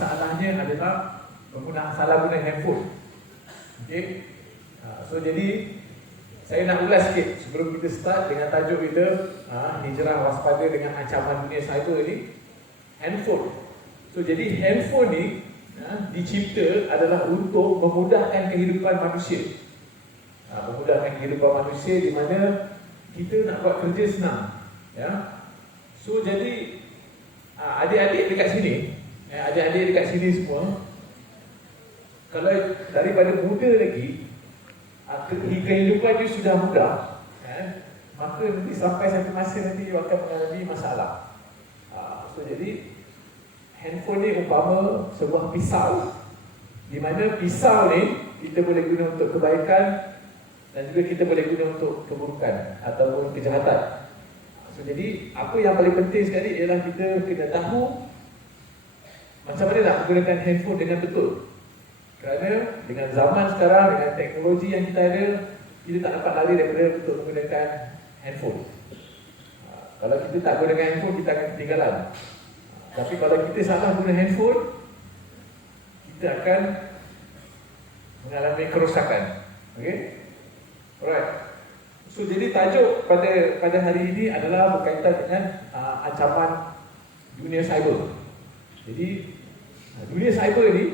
Masalahnya adalah penggunaan salah guna handphone. Okey. So jadi saya nak ulas sikit sebelum kita start dengan tajuk kita hijrah waspada dengan ancaman dunia cyber ni, handphone. So jadi handphone ni dicipta adalah untuk memudahkan kehidupan manusia. Memudahkan kehidupan manusia di mana kita nak buat kerja senang. Ya. So jadi adik-adik dekat sini, adik-adik dekat sini semua, kalau daripada muda lagi, kehidupan dia sudah mudah, maka nanti sampai satu masa nanti dia akan mengalami masalah. So jadi handphone ni umpama sebuah pisau, di mana pisau ni kita boleh guna untuk kebaikan dan juga kita boleh guna untuk keburukan ataupun kejahatan. So jadi apa yang paling penting sekali ialah kita kena tahu macam mana nak menggunakan handphone dengan betul. Kerana dengan zaman sekarang, dengan teknologi yang kita ada, kita tak dapat lari daripada untuk menggunakan handphone. Kalau kita tak gunakan handphone, kita akan ketinggalan. Tapi kalau kita salah guna handphone, kita akan mengalami kerosakan. Okey? Alright. So jadi tajuk pada hari ini adalah berkaitan dengan ancaman dunia cyber. Jadi dunia cyber ni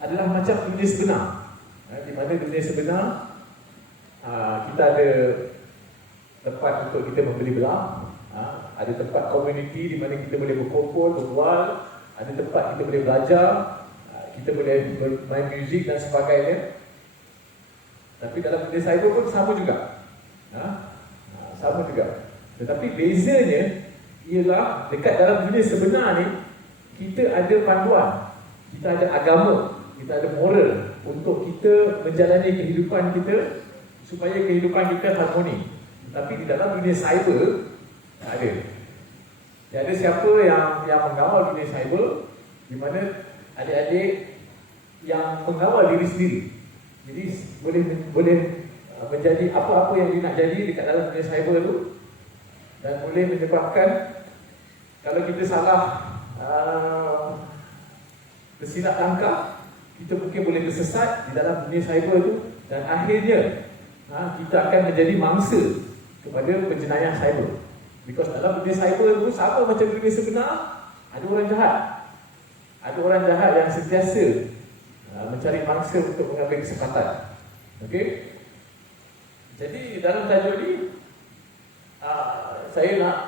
adalah macam dunia sebenar. Di mana dunia sebenar kita ada tempat untuk kita membeli belah, ada tempat komuniti di mana kita boleh berkumpul, berbual, ada tempat kita boleh belajar, kita boleh bermain muzik dan sebagainya. Tapi dalam dunia cyber pun sama juga. Sama juga. Tetapi bezanya ialah dekat dalam dunia sebenar ni kita ada panduan, kita ada agama, kita ada moral untuk kita menjalani kehidupan kita supaya kehidupan kita harmoni. Tapi di dalam dunia cyber tak ada. Tiada siapa yang mengawal dunia cyber, di mana adik-adik yang mengawal diri sendiri. Jadi boleh menjadi apa-apa yang dia nak jadi dekat dalam dunia cyber tu, dan boleh menyebabkan kalau kita salah bersilap langkah, kita mungkin boleh tersesat di dalam dunia cyber tu, dan akhirnya kita akan menjadi mangsa kepada penjenayah cyber. Because dalam dunia cyber tu sama macam dunia sebenar, ada orang jahat. Ada orang jahat yang sentiasa mencari mangsa untuk mengambil kesempatan. Okey? Jadi dalam tajuk ni saya nak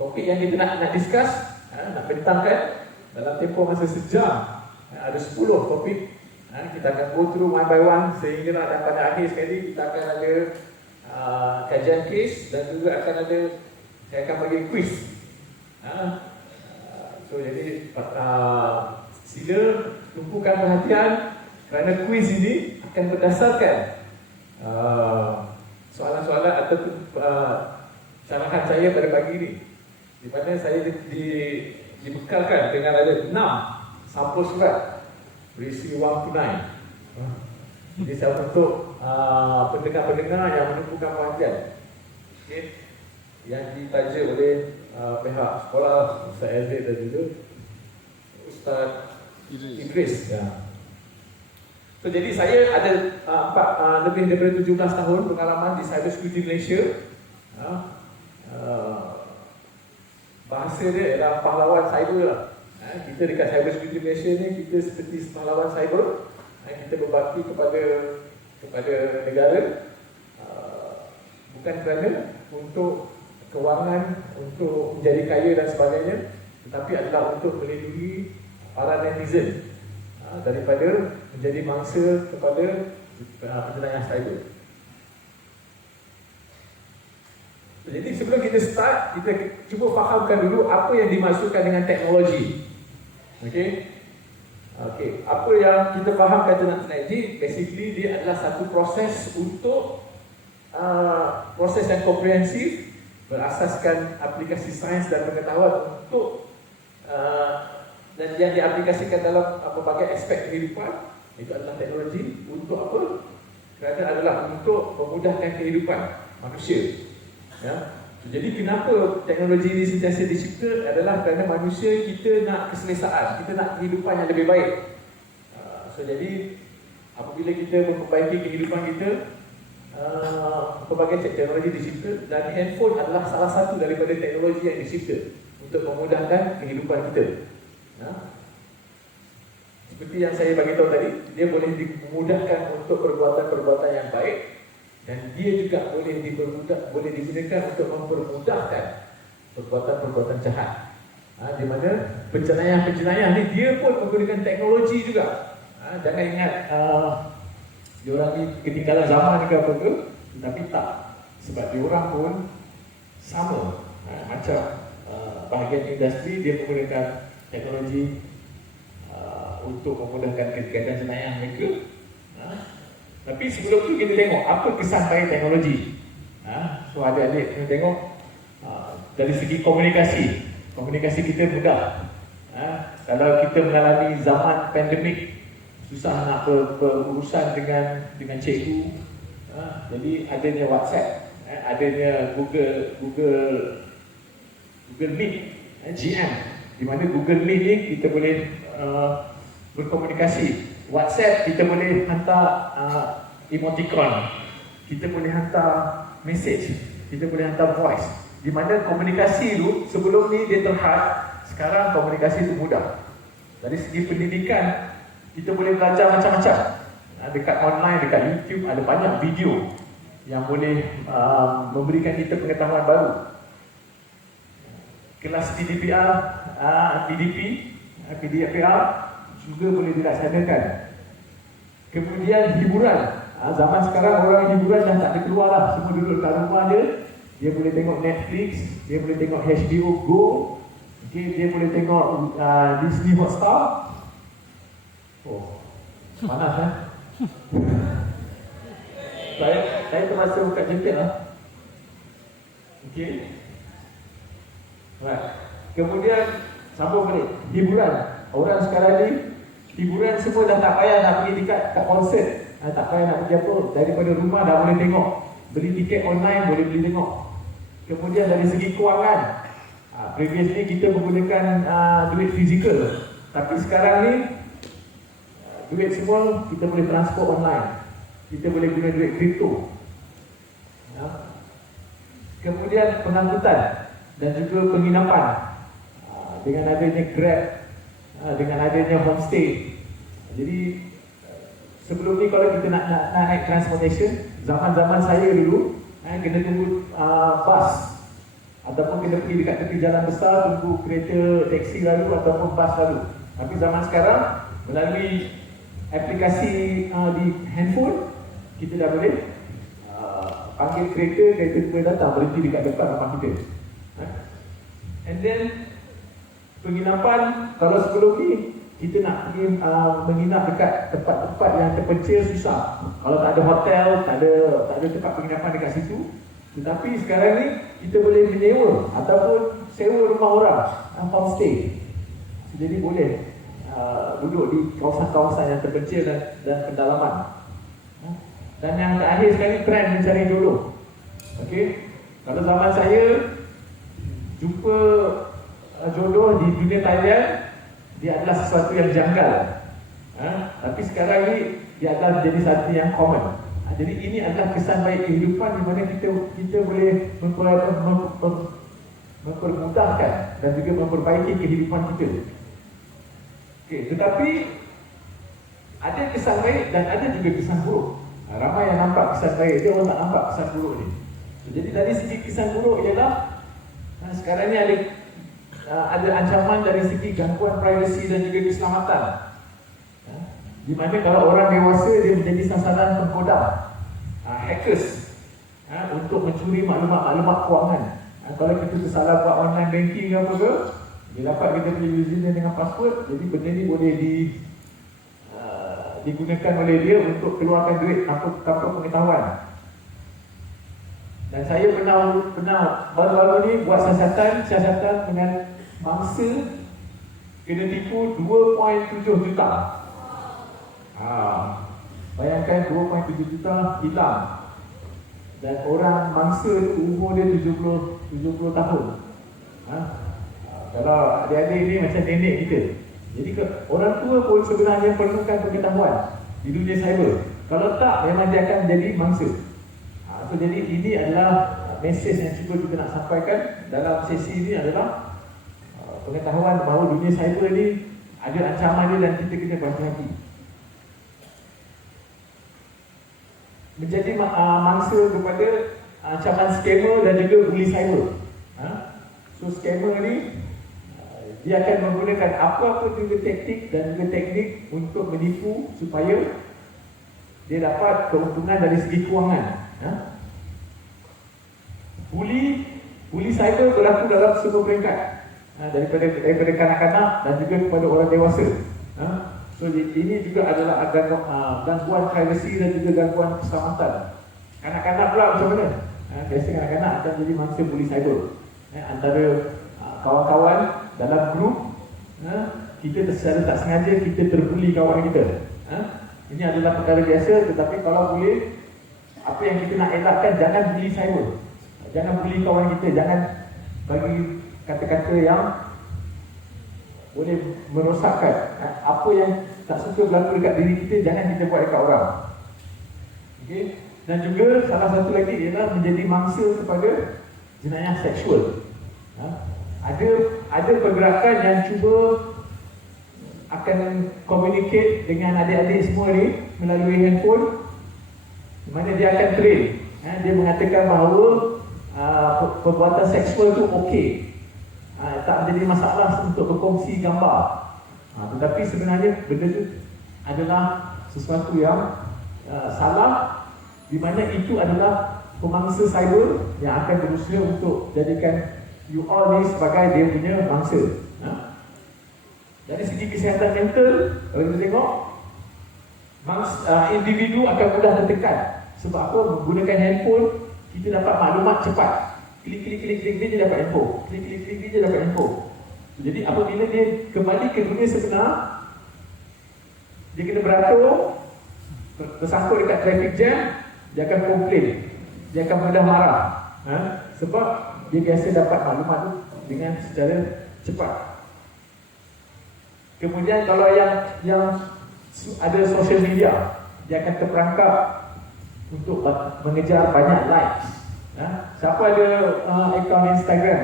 topik yang kita nak discuss, nak bentangkan dalam tempoh masa sejam. Ada 10 topik. Kita akan go through one by one sehingga dan pada akhir sekali kita akan ada kajian kes dan juga akan ada, saya akan bagi quiz. So jadi sila tumpukan perhatian kerana quiz ini akan berdasarkan soalan-soalan ataupun syarahan saya pada pagi ini, di mana saya dibekalkan dengan ada 6 sampul surat berisi 1 to 9. Jadi saya untuk pendengar-pendengar yang menumpukan perhatian, okay, yang ditaja oleh pihak sekolah, Ustaz Aziz dan juga Ustaz Idris. So, jadi saya ada lebih daripada 17 tahun pengalaman di Cyber Security Malaysia. Bahasa dia adalah pahlawan cyber lah. Kita dekat Cyber Security Malaysia ni, kita seperti pahlawan cyber. Kita berbakti kepada negara, bukan kerana untuk kewangan, untuk menjadi kaya dan sebagainya, tetapi adalah untuk melindungi para netizen daripada menjadi mangsa kepada penjenayah cyber. Jadi sebelum kita start, kita cuba fahamkan dulu apa yang dimaksudkan dengan teknologi. Okey. Apa yang kita fahamkan tentang teknologi, basically dia adalah satu proses untuk proses yang komprehensif berasaskan aplikasi sains dan pengetahuan untuk dan yang diaplikasikan dalam berbagai aspek kehidupan. Itu adalah teknologi. Untuk apa? Kerana adalah untuk memudahkan kehidupan manusia. Ya. Jadi kenapa teknologi ini sentiasa dicipta adalah kerana manusia kita nak keselesaan, kita nak kehidupan yang lebih baik. Jadi apabila kita memperbaiki kehidupan kita, pelbagai teknologi dicipta dan handphone adalah salah satu daripada teknologi yang dicipta untuk memudahkan kehidupan kita. Seperti yang saya bagi tahu tadi, dia boleh dimudahkan untuk perbuatan-perbuatan yang baik. Dan dia juga boleh digunakan untuk mempermudahkan perbuatan-perbuatan jahat. Di mana penjenayah-penjenayah ni dia pun menggunakan teknologi juga. Jangan ingat diorang ni ketinggalan zaman ke apa ke, tetapi tak. Sebab diorang pun sama. Macam bahagian industri dia menggunakan teknologi untuk memudahkan kegiatan jenayah mereka. Tapi sebelum tu kita tengok apa kesan baik teknologi. So adik-adik kita tengok dari segi komunikasi kita mudah. Kalau kita mengalami zaman pandemik, susah nak berurusan dengan cikgu. Jadi adanya WhatsApp, adanya Google Meet, GM, di mana Google Meet ni kita boleh berkomunikasi. WhatsApp kita boleh hantar emoticon, kita boleh hantar message, kita boleh hantar voice. Di mana komunikasi tu sebelum ni dia terhad, sekarang komunikasi tu mudah. Dari segi pendidikan kita boleh belajar macam-macam. Dekat online, dekat YouTube ada banyak video yang boleh memberikan kita pengetahuan baru. Kelas PDPR juga boleh dilaksanakan. Kemudian hiburan. Zaman sekarang orang hiburan dah tak ada keluar lah. Semua duduk kat rumah je. Dia boleh tengok Netflix, dia boleh tengok HBO Go, dia boleh tengok Disney Hotstar. Oh, panas Saya terasa buka jemput lah. Right. Kemudian sambung balik hiburan. Orang sekarang ni hiburan semua dah tak payah nak pergi kat konsert, tak payah nak pergi apa, daripada rumah dah boleh tengok. Beli tiket online boleh beli tengok. Kemudian dari segi kewangan, previously kita menggunakan duit fizikal, tapi sekarang ni duit semua kita boleh transfer online. Kita boleh guna duit kripto. Kemudian pengangkutan dan juga penginapan, dengan adanya Grab, dengan adanya homestay. Jadi sebelum ni kalau kita nak naik transportation, zaman-zaman saya dulu kena tunggu bas ataupun kena pergi dekat tepi jalan besar tunggu kereta taksi lalu ataupun bas lalu. Tapi zaman sekarang melalui aplikasi di handphone kita dah boleh panggil kereta boleh datang berhenti dekat depan rumah kita. And then penginapan, kalau sebelum ni kita nak pergi menginap dekat tempat-tempat yang terpencil susah. Kalau tak ada hotel, tak ada tempat penginapan dekat situ. Tetapi sekarang ni kita boleh menyewa ataupun sewa rumah orang, homestay. Jadi boleh duduk di kawasan-kawasan yang terpencil dan pendalaman. Dan yang terakhir sekali, trend mencari jodoh. Okey, kalau zaman saya jumpa jodoh di dunia Thailand, dia adalah sesuatu yang janggal. Tapi sekarang ni dia adalah jadi satu yang common. Jadi ini adalah kesan baik kehidupan di mana kita boleh mempermudahkan dan juga memperbaiki kehidupan kita. Okey, tetapi ada kesan baik dan ada juga kesan buruk. Ramai yang nampak kesan baik, dia orang tak nampak kesan buruk ni. Jadi dari segi kesan buruk ialah sekarang ni ada ancaman dari segi gangguan privasi dan juga keselamatan. Di mana kalau orang dewasa dia menjadi sasaran pengkodam, hackers, untuk mencuri maklumat-maklumat kewangan. Kalau kita tersalah buat online banking ke apa ke, dia dapat kita punya username dengan password, jadi benda ni boleh digunakan oleh dia untuk keluarkan duit tanpa pengetahuan. Dan saya pernah baru-baru ni buat siasatan dengan mangsa kena tipu 2.7 juta. Bayangkan 2.7 juta hilang. Dan orang mangsa tu umur dia 70 70 tahun. Ha? Kalau adik-adik ni macam nenek kita. Jadi orang tua pun sebenarnya perlukan pengetahuan di dunia cyber. Kalau tak, memang dia akan jadi mangsa. So, jadi ini adalah mesej yang cuba kita nak sampaikan dalam sesi ini adalah pengetahuan bahawa dunia cyber ni ada ancaman dia dan kita kena berhati-hati. Menjadi mangsa kepada ancaman scammer dan juga bully cyber. So scammer ni dia akan menggunakan apa-apa juga taktik dan juga teknik untuk menipu supaya dia dapat keuntungan dari segi kewangan. Bully cyber berlaku dalam semua peringkat, daripada kanak-kanak dan juga kepada orang dewasa. So ini juga adalah gangguan privasi dan juga gangguan keselamatan. Kanak-kanak pula macam mana? Biasa kanak-kanak akan jadi mangsa bully cyber. Antara kawan-kawan dalam grup, kita secara tak sengaja kita terbuli kawan kita. Ini adalah perkara biasa, tetapi kalau boleh, apa yang kita nak elakkan, jangan bully cyber. Jangan bully kawan kita, jangan bagi kata-kata yang boleh merosakkan. Apa yang tak suka berlaku dekat diri kita, jangan kita buat dekat orang. Okay? Dan juga salah satu lagi ialah menjadi mangsa kepada jenayah seksual. Ada pergerakan yang cuba akan communicate dengan adik-adik semua ni melalui handphone, di mana dia akan train. Dia mengatakan bahawa perbuatan seksual tu okey, tak menjadi masalah untuk berkongsi gambar. Tetapi sebenarnya benda tu adalah sesuatu yang salah, di mana itu adalah pemangsa cyber yang akan berusaha untuk jadikan you all ni sebagai dia punya mangsa. Dari segi kesihatan mental, kalau kita tengok, individu akan mudah tertekan. Sebab apa? Menggunakan handphone, kita dapat maklumat cepat. Klik dia dapat info. Klik dia dapat info. Jadi apabila dia kembali ke dunia sebenar, dia kena beratur, tersangkut dekat traffic jam, dia akan komplain, dia akan mudah marah. Sebab dia biasa dapat maklumat tu dengan secara cepat. Kemudian kalau yang ada social media, dia akan terperangkap untuk mengejar banyak likes. Siapa ada akaun Instagram?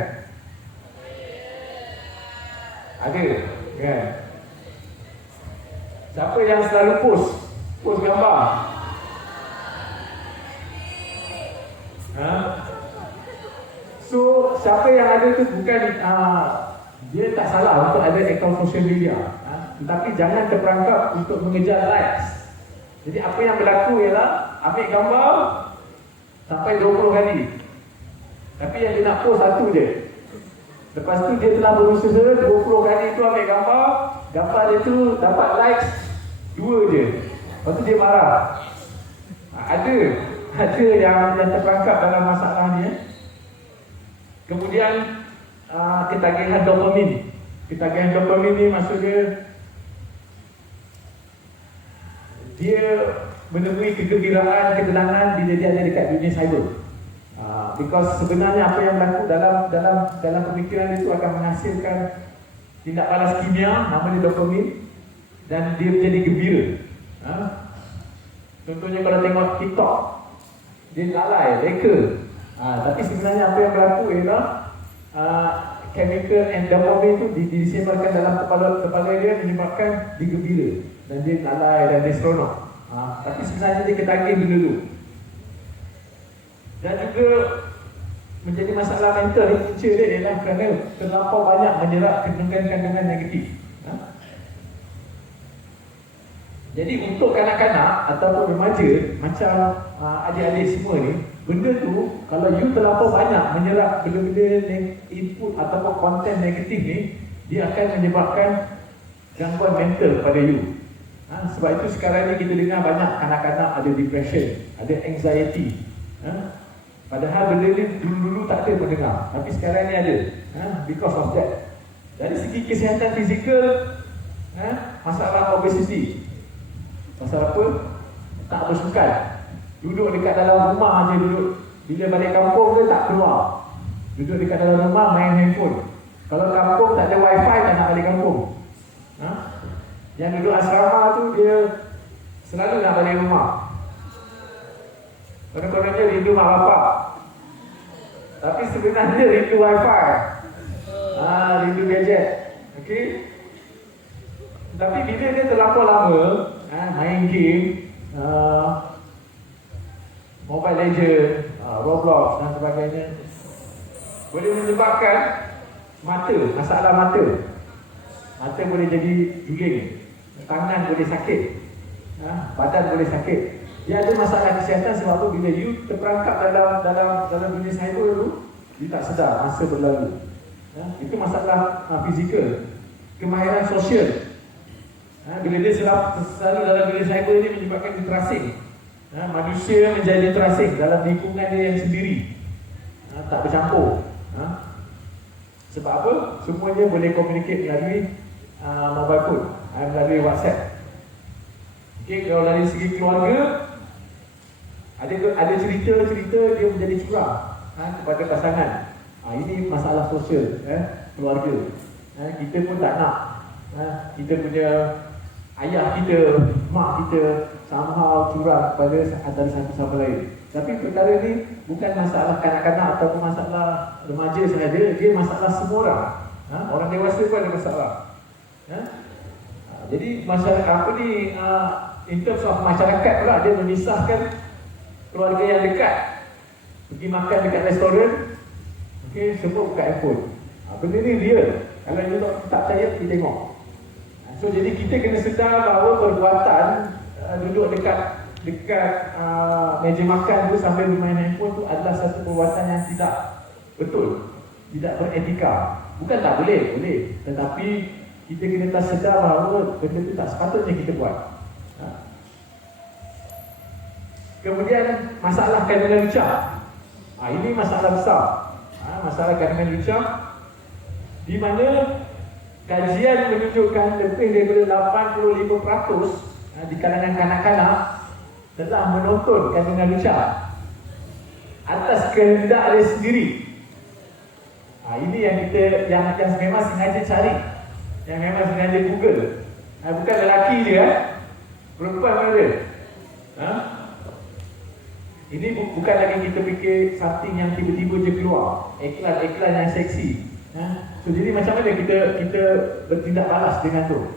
Ada, kan? Siapa yang selalu post gambar? So siapa yang ada tu bukan dia tak salah untuk ada akaun social media, tetapi jangan terperangkap untuk mengejar likes. Jadi apa yang berlaku ialah ambil gambar sampai 20 kali, tapi yang dia nak post satu je. Lepas tu dia telah berusaha 20 kali tu ambil gambar dia tu dapat likes 2 je. Lepas tu dia marah. Ada yang terperangkap dalam masalah ni. Kemudian ketagihan dopamin. Ketagihan dopamin ni maksudnya dia menemui kegembiraan, ketenangan bila dia ada dekat dunia cyber. Because sebenarnya apa yang berlaku dalam pemikiran itu akan menghasilkan tindak balas kimia, nama dia dopamin, dan dia menjadi gembira. Contohnya kalau tengok TikTok, dia lalai, reka. Tapi sebenarnya apa yang berlaku ialah chemical endorphin itu disebarkan dalam kepala dia, menyebabkan dia gembira dan dia lalai dan dia seronok. Tapi sebenarnya dia ketagih benda tu. Dan juga menjadi masalah mental ni punca dia ialah kerana terlampau banyak menyerap kandungan-kandungan negatif. Jadi untuk kanak-kanak ataupun remaja macam adik-adik semua ni, benda tu kalau you terlampau banyak menyerap benda-benda input ataupun konten negatif ni, dia akan menyebabkan gangguan mental pada you. Sebab itu sekarang ni kita dengar banyak kanak-kanak ada depression, ada anxiety. Padahal benda ni dulu-dulu tak ada mendengar, tapi sekarang ni ada. Because of that. Dari segi kesihatan fizikal, masalah obesity. Pasal apa? Tak bersukan. Duduk dekat dalam rumah je duduk. Bila balik kampung dia tak keluar. Duduk dekat dalam rumah main handphone. Kalau kampung tak ada wifi, tak nak balik kampung. Yang duduk asrama tu dia selalu nak balik rumah. Kadang-kadangnya rindu mak bapak, tapi sebenarnya rindu wifi, rindu gadget. Okey. Tapi bila dia terlampau lama main game, Mobile Legend, Roblox dan sebagainya, boleh menyebabkan masalah mata. Mata boleh jadi juling, tangan boleh sakit, badan boleh sakit. Dia ada masalah kesihatan sebab tu bila you terperangkap dalam dunia cyber tu, you tak sedar masa berlalu. Itu masalah fizikal. Kemahiran sosial. Bila dia selalu dalam dunia cyber ni menyebabkan dia terasing. Manusia menjadi terasing dalam lingkungan dia yang sendiri. Tak bercampur. Sebab apa? Semuanya boleh communicate melalui mobile phone, melalui WhatsApp. Okay, kalau dari segi keluarga, ada cerita-cerita dia menjadi curang kepada pasangan. Ini masalah sosial, keluarga. Kita pun tak nak kita punya ayah kita, mak kita somehow curang kepada antara satu sama lain. Tapi perkara ni bukan masalah kanak-kanak ataupun masalah remaja sahaja, dia masalah semua orang. Orang dewasa pun ada masalah. Jadi masyarakat apa ni, in terms of masyarakat pula, dia memisahkan keluarga yang dekat. Pergi makan dekat restoran, okey, semua buka handphone. Benda ni real. Kalau you tak percaya, pergi tengok. So jadi kita kena sedar bahawa perbuatan duduk dekat meja makan tu sambil bermain handphone tu adalah satu perbuatan yang tidak betul, tidak beretika. Bukan tak boleh, boleh. Tetapi kita kena sedar bahawa benda tu tak sepatutnya kita buat. Kemudian masalah kandungan lucah. Ini masalah besar. Masalah kandungan lucah, di mana kajian menunjukkan lebih daripada 85% di kalangan kanak-kanak telah menonton kandungan lucah atas kehendak dia sendiri. Ini yang memang sengaja cari, yang memang sengaja Google. Bukan lelaki dia, perempuan pun ada. Ini bukan lagi kita fikir something yang tiba-tiba je keluar, iklan-iklan yang seksi. So jadi macam mana kita bertindak balas dengan tu?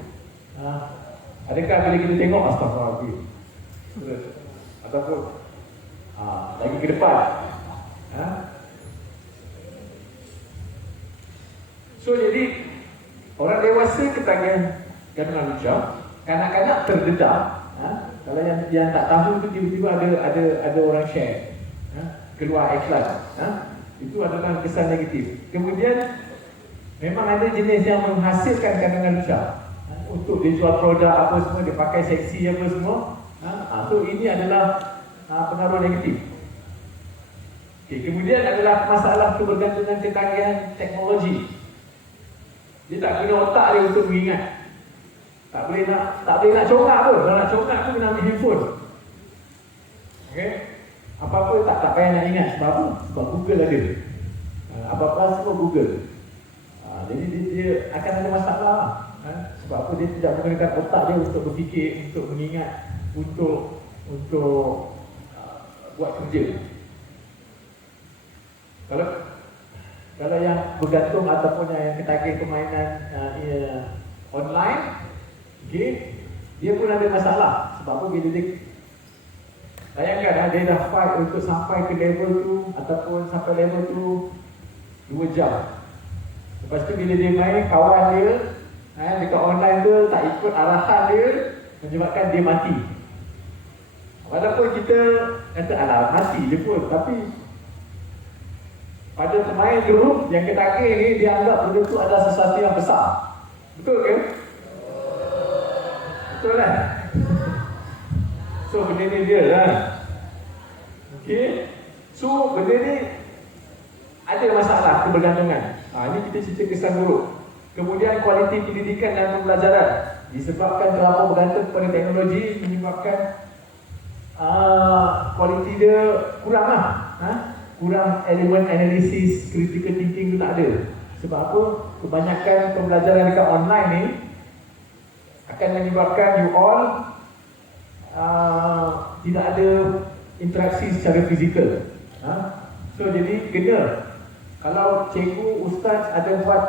Adakah bila kita tengok astagfirullah ataupun lagi ke depan? So jadi orang dewasa ketagihan kandungan lucah, kanak-kanak terdedah. Kalau yang tak tahu tu tiba-tiba ada orang share, keluar iklan, itu adalah kesan negatif. Kemudian memang ada jenis yang menghasilkan kandungan lucah, untuk dijual produk apa semua, dia pakai seksi apa semua. So ini adalah pengaruh negatif. Kemudian adalah masalah kebergantungan ketagihan teknologi. Dia tak guna otak dia untuk mengingat. Tak boleh nak congak pun. Kalau nak congak pun kena ambil handphone. Apa-apa tak payah nak ingat. Sebab apa? Sebab Google ada. Apa-apa semua Google. Jadi dia akan ada masalah. Sebab apa? Dia tidak menggunakan otak dia untuk berfikir, untuk mengingat, untuk buat kerja. Kalau yang bergantung ataupun yang ketagih permainan online, dia pun ada masalah. Sebab apa? Bila dia bayangkan dia dah fight untuk sampai ke level tu, ataupun sampai level tu 2 jam. Lepas tu bila dia main, kawan dia dekat online tu tak ikut arahan dia, menyebabkan dia mati. Walaupun kita kata alah mati je pun, tapi pada pemain grup yang ketagih ni, dia anggap benda tu adalah sesuatu yang besar. Betul ke? Betul kan? So benda ni dia lah. So benda ni ada masalah kebergantungan. Ini kita cerita kesan buruk. Kemudian kualiti pendidikan dan pembelajaran disebabkan terlalu bergantung kepada teknologi, menyebabkan kualiti dia kurang lah. kurang elemen analisis, critical thinking tu tak ada. Sebab apa? Kebanyakan pembelajaran dekat online ni akan menyebabkan you all tidak ada interaksi secara fizikal. So jadi kena, kalau cikgu, ustaz ada buat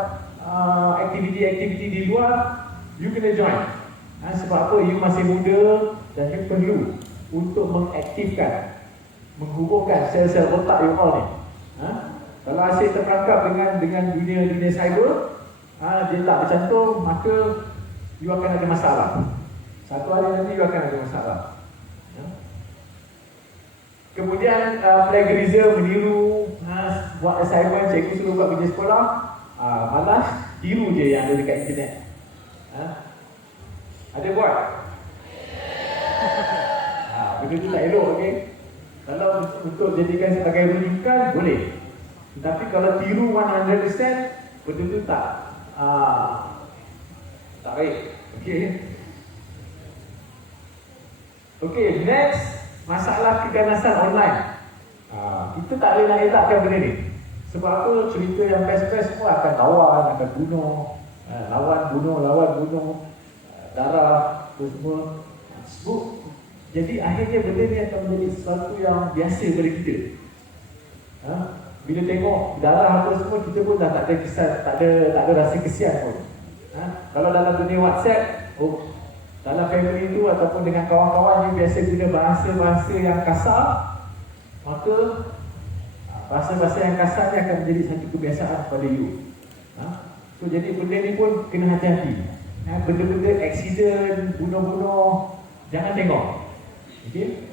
aktiviti-aktiviti di luar, you kena join. Sebab apa? You masih muda dan you perlu untuk mengaktifkan, menghubungkan sel-sel otak you all ni. Kalau asyik terperangkap dengan dunia cyber, dia tak bercantum, maka you akan ada masalah. Satu hari nanti you akan ada masalah. Kemudian plagiarism, meniru, buat assignment, cikgu suruh buat kerja sekolah, malas, tiru je yang ada dekat internet. Ada buat? Benda tu tak elok, okey? Kalau untuk jadikan sebagai rujukan, boleh. Tapi kalau tiru 100%, benda tu tak baik. Okey. Okey, next, masalah keganasan online. Kita tak boleh nak elakkan benda ni. Sebab apa? Cerita yang best-best semua akan lawan, akan bunuh, lawan bunuh, darah, tu semua. Jadi akhirnya benda ni akan menjadi sesuatu yang biasa pada kita. Bila tengok darah apa semua, kita pun dah tak ada kesan, tak ada rasa kesian pun. Kalau dalam dunia WhatsApp, dalam family tu ataupun dengan kawan-kawan yang biasa guna bahasa-bahasa yang kasar, maka bahasa-bahasa yang kasar ni akan menjadi satu kebiasaan pada you. So jadi benda ni pun kena hati-hati. Benda-benda accident, bunuh-bunuh, jangan tengok. Okay?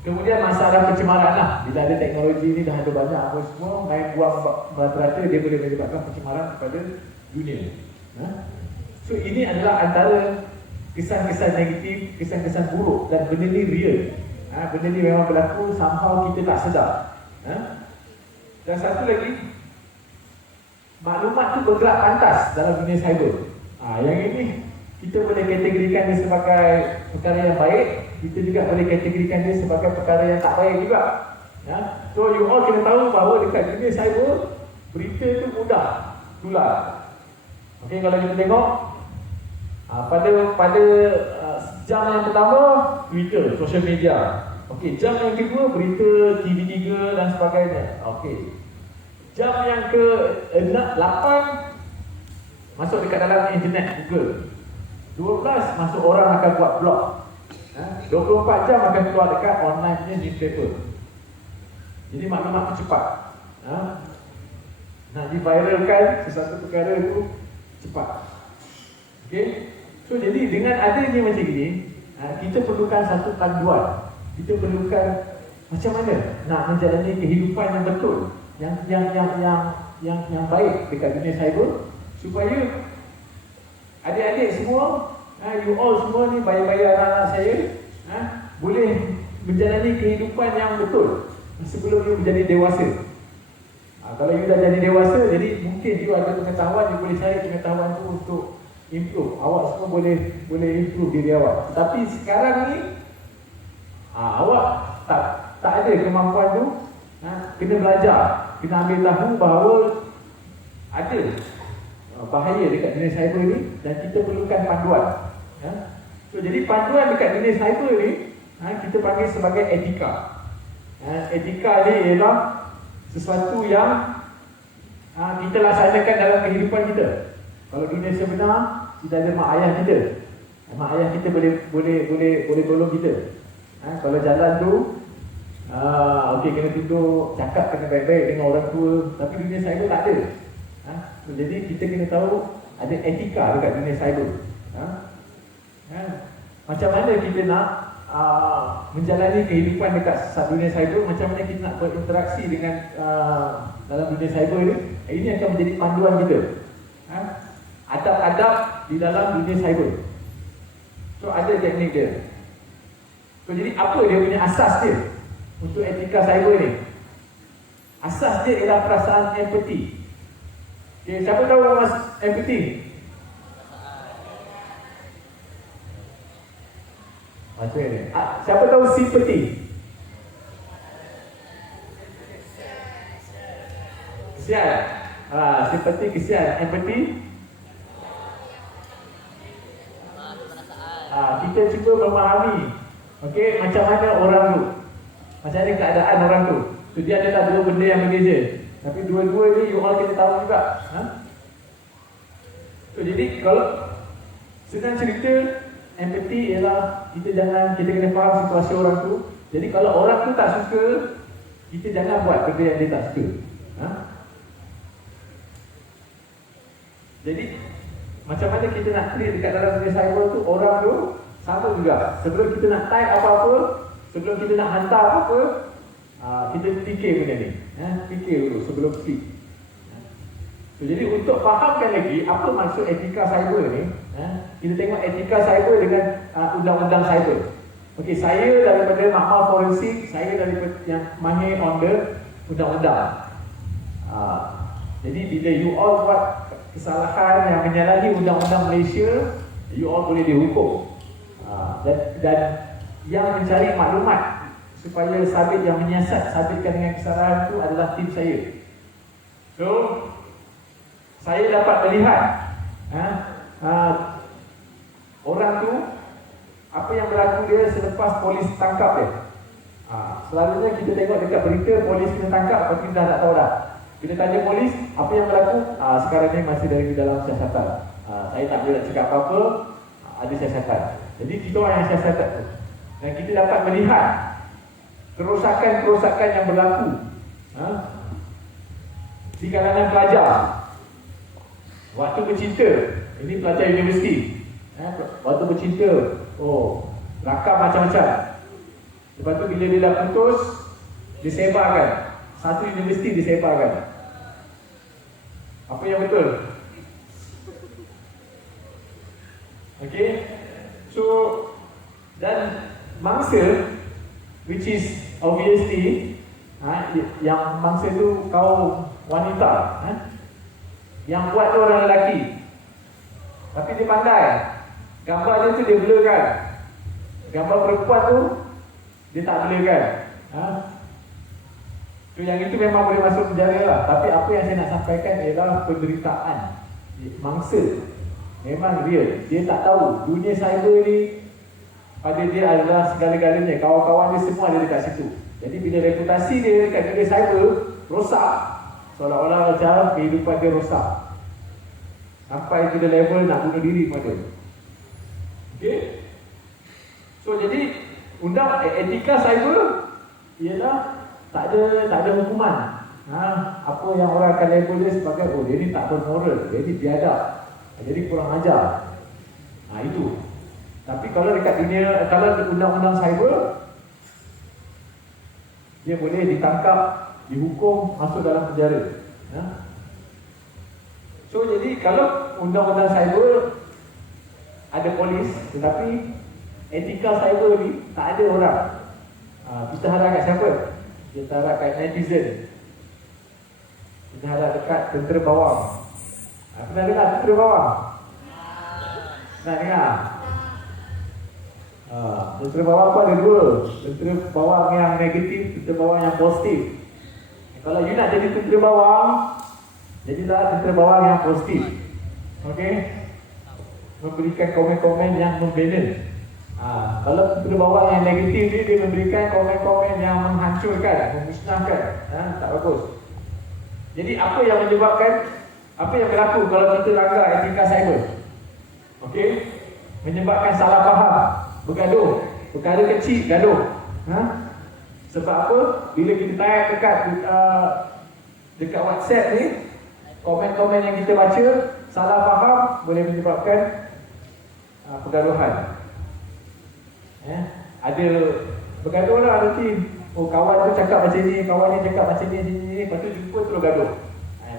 Kemudian masalah pencemaran lah. Bila ada teknologi ni dah ada banyak apa semua, main buang batu-batu, dia boleh menyebabkan pencemaran kepada dunia. So ini adalah antara kesan-kesan negatif, kesan-kesan buruk, dan benda ni real. Benda ni memang berlaku, somehow kita tak sedar. Dan satu lagi, maklumat tu bergerak pantas dalam dunia cyber. Yang ini kita boleh kategorikan dia sebagai perkara yang baik, kita juga boleh kategorikan dia sebagai perkara yang tak baik juga. So you all kena tahu bahawa dekat dunia cyber, berita tu mudah tular. Okey, kalau kita tengok pada jam yang pertama, Twitter, social media. Okey, jam yang kedua, berita TV3 dan sebagainya. Okey, jam yang ke-8 masuk dekat dalam internet Google. 12 masuk orang akan buat blog. 24 jam akan keluar dekat online newspaper. Jadi maklumat tu cepat. Nak diviralkan sesuatu perkara itu cepat. Okey. So jadi dengan adanya macam ini, kita perlukan satu panduan. Kita perlukan macam mana nak menjalani kehidupan yang betul, yang baik dekat dunia cyber, supaya adik-adik semua, you all semua ni, bayi-bayi anak-anak saya, boleh menjalani kehidupan yang betul sebelum you menjadi dewasa. Kalau you dah jadi dewasa, jadi mungkin you ada pengetahuan, you boleh cari pengetahuan tu untuk improve. Awak semua boleh improve diri awak. Tapi sekarang ni, awak tak ada kemampuan tu, kena belajar, kena ambil tahu bahawa ada bahaya dekat dunia cyber ni, dan kita perlukan panduan. So jadi panduan dekat dunia cyber ni, kita panggil sebagai etika. Etika ni ialah sesuatu yang kita laksanakan dalam kehidupan kita. Kalau dunia sebenar, kita ada mak ayah kita. Mak ayah kita boleh tolong kita. Kalau jalan tu, okey, kena duduk, cakap kena baik-baik dengan orang tua. Tapi dunia cyber tak ada. So, jadi kita kena tahu ada etika dekat dunia cyber. Macam mana kita nak menjalani kehidupan dekat dunia cyber, macam mana kita nak berinteraksi dengan dalam dunia cyber ni, ini akan menjadi panduan kita. Adab-adab di dalam dunia cyber. So ada teknik dia. So jadi apa dia punya asas dia untuk etika cyber ni? Asas dia ialah perasaan empathy. Okay, siapa tahu mas empathy? Siapa tahu sympathy? kesian. Simpati, kesian. Empathy, kita cuba memahami, okey, macam mana orang tu, macam mana keadaan orang tu. So dia adalah dua benda yang berbeza, tapi dua-dua ni you all kena tahu juga. So jadi kalau senang cerita, empathy ialah kita kena faham situasi orang tu. Jadi kalau orang tu tak suka, kita jangan buat benda yang dia tak suka. Jadi macam mana kita nak treat dekat dalam dunia cyber tu, orang tu sama juga. Sebelum kita nak type apa-apa, sebelum kita nak hantar apa-apa, kita fikir benda ni. Fikir dulu sebelum speak. So, jadi untuk fahamkan lagi apa maksud etika cyber ni, kita tengok etika cyber dengan undang-undang cyber. Okey, saya daripada makmal forensik, saya daripada yang mahir on the undang-undang. Jadi bila you all buat kesalahan yang menyalahi undang-undang Malaysia, you all boleh dihukum. Dan yang mencari maklumat supaya sabit yang menyiasat sabitkan dengan kesalahan itu adalah tim saya. So saya dapat melihat orang tu, apa yang berlaku dia selepas polis tangkap dia. Selalunya kita tengok dekat berita polis kena tangkap, lepas tu kita tak tahu dah. Kita tanya polis, apa yang berlaku? Sekarang ni masih dari dalam siasatan. Saya tak boleh nak cakap apa-apa, ada siasatan. Jadi kita orang yang siasatan tu. Dan kita dapat melihat kerosakan-kerosakan yang berlaku di kalangan pelajar. Waktu bercinta, ini pelajar universiti. Waktu bercinta, rakam macam-macam. Lepas tu bila dia dah putus, disebarkan. Satu universiti disebarkan. Apa yang betul? Okey. So, dan mangsa, which is obviously yang mangsa tu kaum wanita, yang buat tu orang lelaki. Tapi dia pandai. Gambar dia tu dia blurkan. Gambar perempuan tu dia tak blurkan. So yang itu memang boleh masuk penjara lah. Tapi apa yang saya nak sampaikan ialah penderitaan mangsa. Memang real. Dia tak tahu dunia cyber ni pada dia adalah segala-galanya. Kawan-kawan dia semua ada dekat situ. Jadi bila reputasi dia dekat dunia cyber rosak, seolah-olah macam kehidupan dia rosak, sampai ke level nak bunuh diri pada. Okey. So jadi etika cyber ialah tak ada hukuman. Apa yang orang akan label dia sebagai dia ni tak bermoral, dia ni biadab, jadi kurang ajar. Itu. Tapi kalau dekat dunia, kalau undang-undang cyber, dia boleh ditangkap, dihukum, masuk dalam penjara. So jadi kalau undang-undang cyber ada polis, tetapi etika cyber ni tak ada orang. Kita harap kat siapa? Kita harap kat netizen. Kita harap dekat tentera bawang. Pernah dengar tentera bawang? Nak dengar? Tentera bawang pun ada dua. Tentera bawang yang negatif, tentera bawang yang positif. Kalau you nak jadi tentera bawang, jadilah tentera bawang yang positif. Okey? Memberikan komen-komen yang membela. Kalau tentera bawang yang negatif dia memberikan komen-komen yang menghancurkan, memusnahkan. Tak bagus. Jadi apa yang menyebabkan, apa yang berlaku kalau kita langgar etika cyber? Okey? Menyebabkan salah faham, bergaduh, perkara kecil gaduh. Sebab apa? Bila kita type dekat WhatsApp ni, komen-komen yang kita baca salah faham boleh menyebabkan pergaduhan. Ada bergaduh lah nanti. Kawan tu cakap macam ni, kawan ni cakap macam ni, lepas tu jumpa terus gaduh.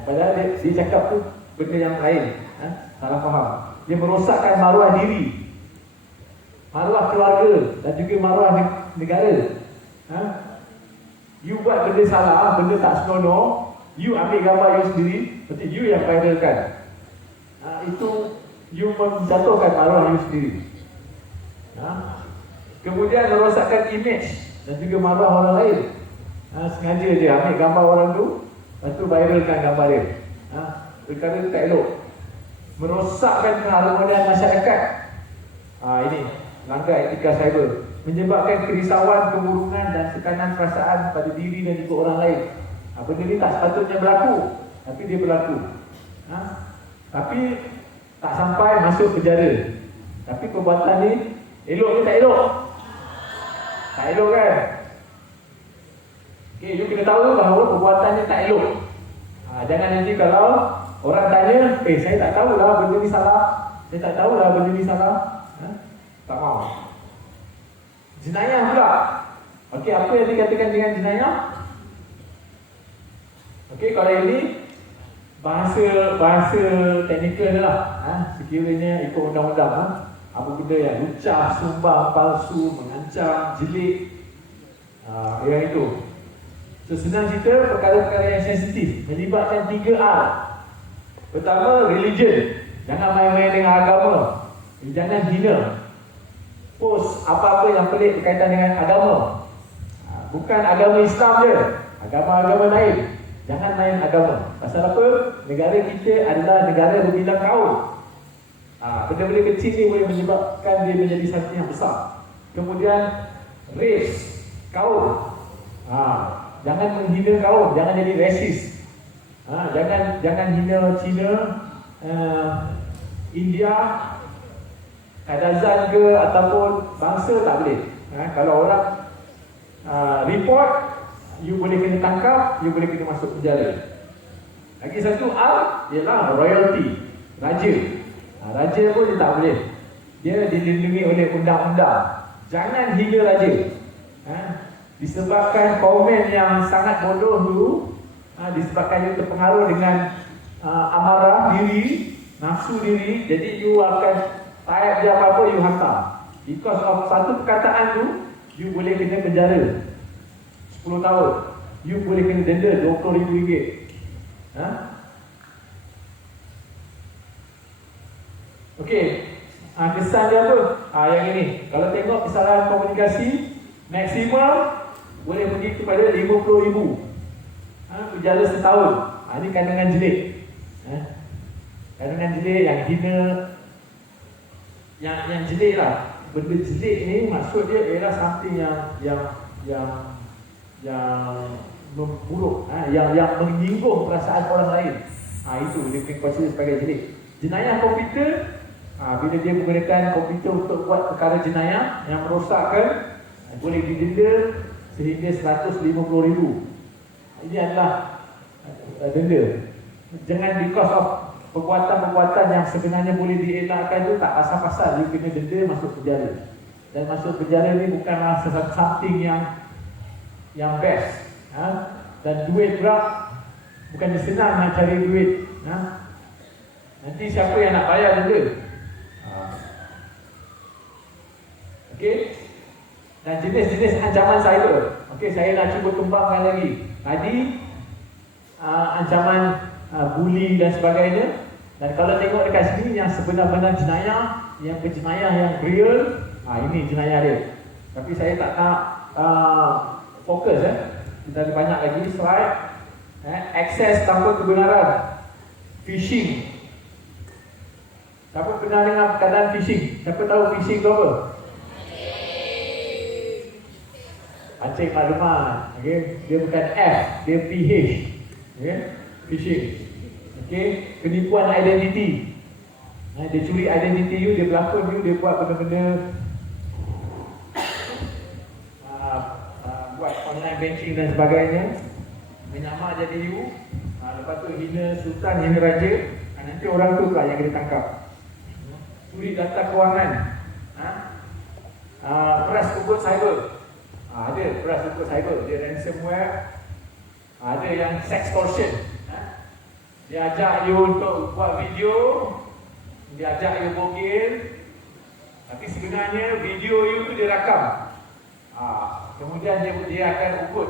Padahal dia cakap tu benda yang lain. Salah faham. Dia merosakkan maruah diri, maruah keluarga dan juga maruah negara. You buat benda salah, benda tak senonoh, you ambil gambar you sendiri, berarti you yang viralkan. Itu you menjatuhkan maruah you sendiri. Kemudian merosakkan image dan juga maruah orang lain. Sengaja dia ambil gambar orang tu, Lepas tu viralkan gambar dia. Perkara itu tak elok, merosakkan keharmonian masyarakat. Ini langkah etika cyber, menyebabkan kerisauan, kemurungan dan tekanan perasaan pada diri dan juga orang lain. Benda ni tak sepatutnya berlaku, tapi dia berlaku. Tapi tak sampai masuk penjara. Tapi perbuatan ni elok ke tak elok? Tak elok kan? Okay, you kena tahu bahawa perbuatan ni tak elok. Jangan nanti kalau orang tanya, saya tak tahulah benda ni salah, saya tak tahulah benda ni salah, tak mahu. Jenayah pula. Okey, apa yang dikatakan dengan jenayah? Okey, kalau ini bahasa teknikal lah. Sekiranya ikut undang-undang, apa benda yang ucap, sumbang, palsu, mengancam, jelik, yang itu. So, senang cerita, perkara-perkara yang sensitif melibatkan 3R. Pertama, religion. Jangan main-main dengan agama. Jangan hina. Post apa-apa yang pelik berkaitan dengan agama. Bukan agama Islam je, agama-agama lain. Jangan main agama. Pasal apa? Negara kita adalah negara berbilang kaum. Benda-benda kecil ni boleh menyebabkan dia menjadi satu yang besar. Kemudian race, kaum. Jangan menghina kaum, jangan jadi rasis. Jangan hina Cina, India, Kadazan ke ataupun bangsa, tak boleh. Kalau orang report, you boleh kena tangkap, you boleh kena masuk penjara. Lagi satu R ialah royalty, raja. Raja pun dia tak boleh. Dia dilindungi oleh undang-undang. Jangan hina raja. Disebabkan komen yang sangat bodoh dulu, disebabkan you terpengaruh dengan amarah diri, nafsu diri, jadi you akan type dia apa-apa, you hantar. Because of satu perkataan tu, you boleh kena penjara 10 tahun. You boleh kena denda RM20,000. Okey, kesan dia apa? Yang ini, kalau tengok kesalahan komunikasi, maksimum boleh pergi kepada RM50,000. Penjara setahun. Ini kandungan jelik. Kandungan jelik yang hina, yang jelik lah. Benda jelik ni maksud dia ialah something yang memburuk, yang menyinggung perasaan orang lain. Itu dia consider sebagai jelik. Jenayah komputer, bila dia menggunakan komputer untuk buat perkara jenayah yang merosakkan, boleh didenda sehingga RM150,000. Ini adalah denda. Jangan because of perbuatan-perbuatan yang sebenarnya boleh dielakkan itu, tak asal-asal you kena denda, masuk penjara. Dan masuk penjara ni bukanlah sesuatu something yang best. Dan duit pula bukan senang nak cari duit. Nanti siapa yang nak bayar denda? Okey. Dan jenis-jenis ancaman cyber. Okey, saya nak cuba kembangkan lagi. Tadi ancaman bully dan sebagainya. Dan kalau tengok dekat sini, yang sebenar-benar jenayah, yang berjenayah yang real, ini jenayah dia. Tapi saya tak nak fokus. Kita ada banyak lagi slide. Akses tanpa kebenaran, phishing. Siapa pernah dengar perkataan phishing? Siapa tahu phishing tu apa? Pancing maklumat. Okay? Dia bukan F, dia PH. Okay? Phishing. Okay? Penipuan identiti. Dia curi identiti you, dia berlakon you, dia buat benda-benda, buat online banking dan sebagainya, menyamar jadi you. Lepas tu hina sultan, hina raja. Nanti orang tu pula yang kena tangkap. Curi data kewangan. Peras kubur cyber. Ada peras kubur cyber. Dia ransomware. Ada yang sextortion. Dia ajak you untuk buat video, dia ajak you bogel, tapi sebenarnya video you tu dia rakam. Kemudian dia akan ukut.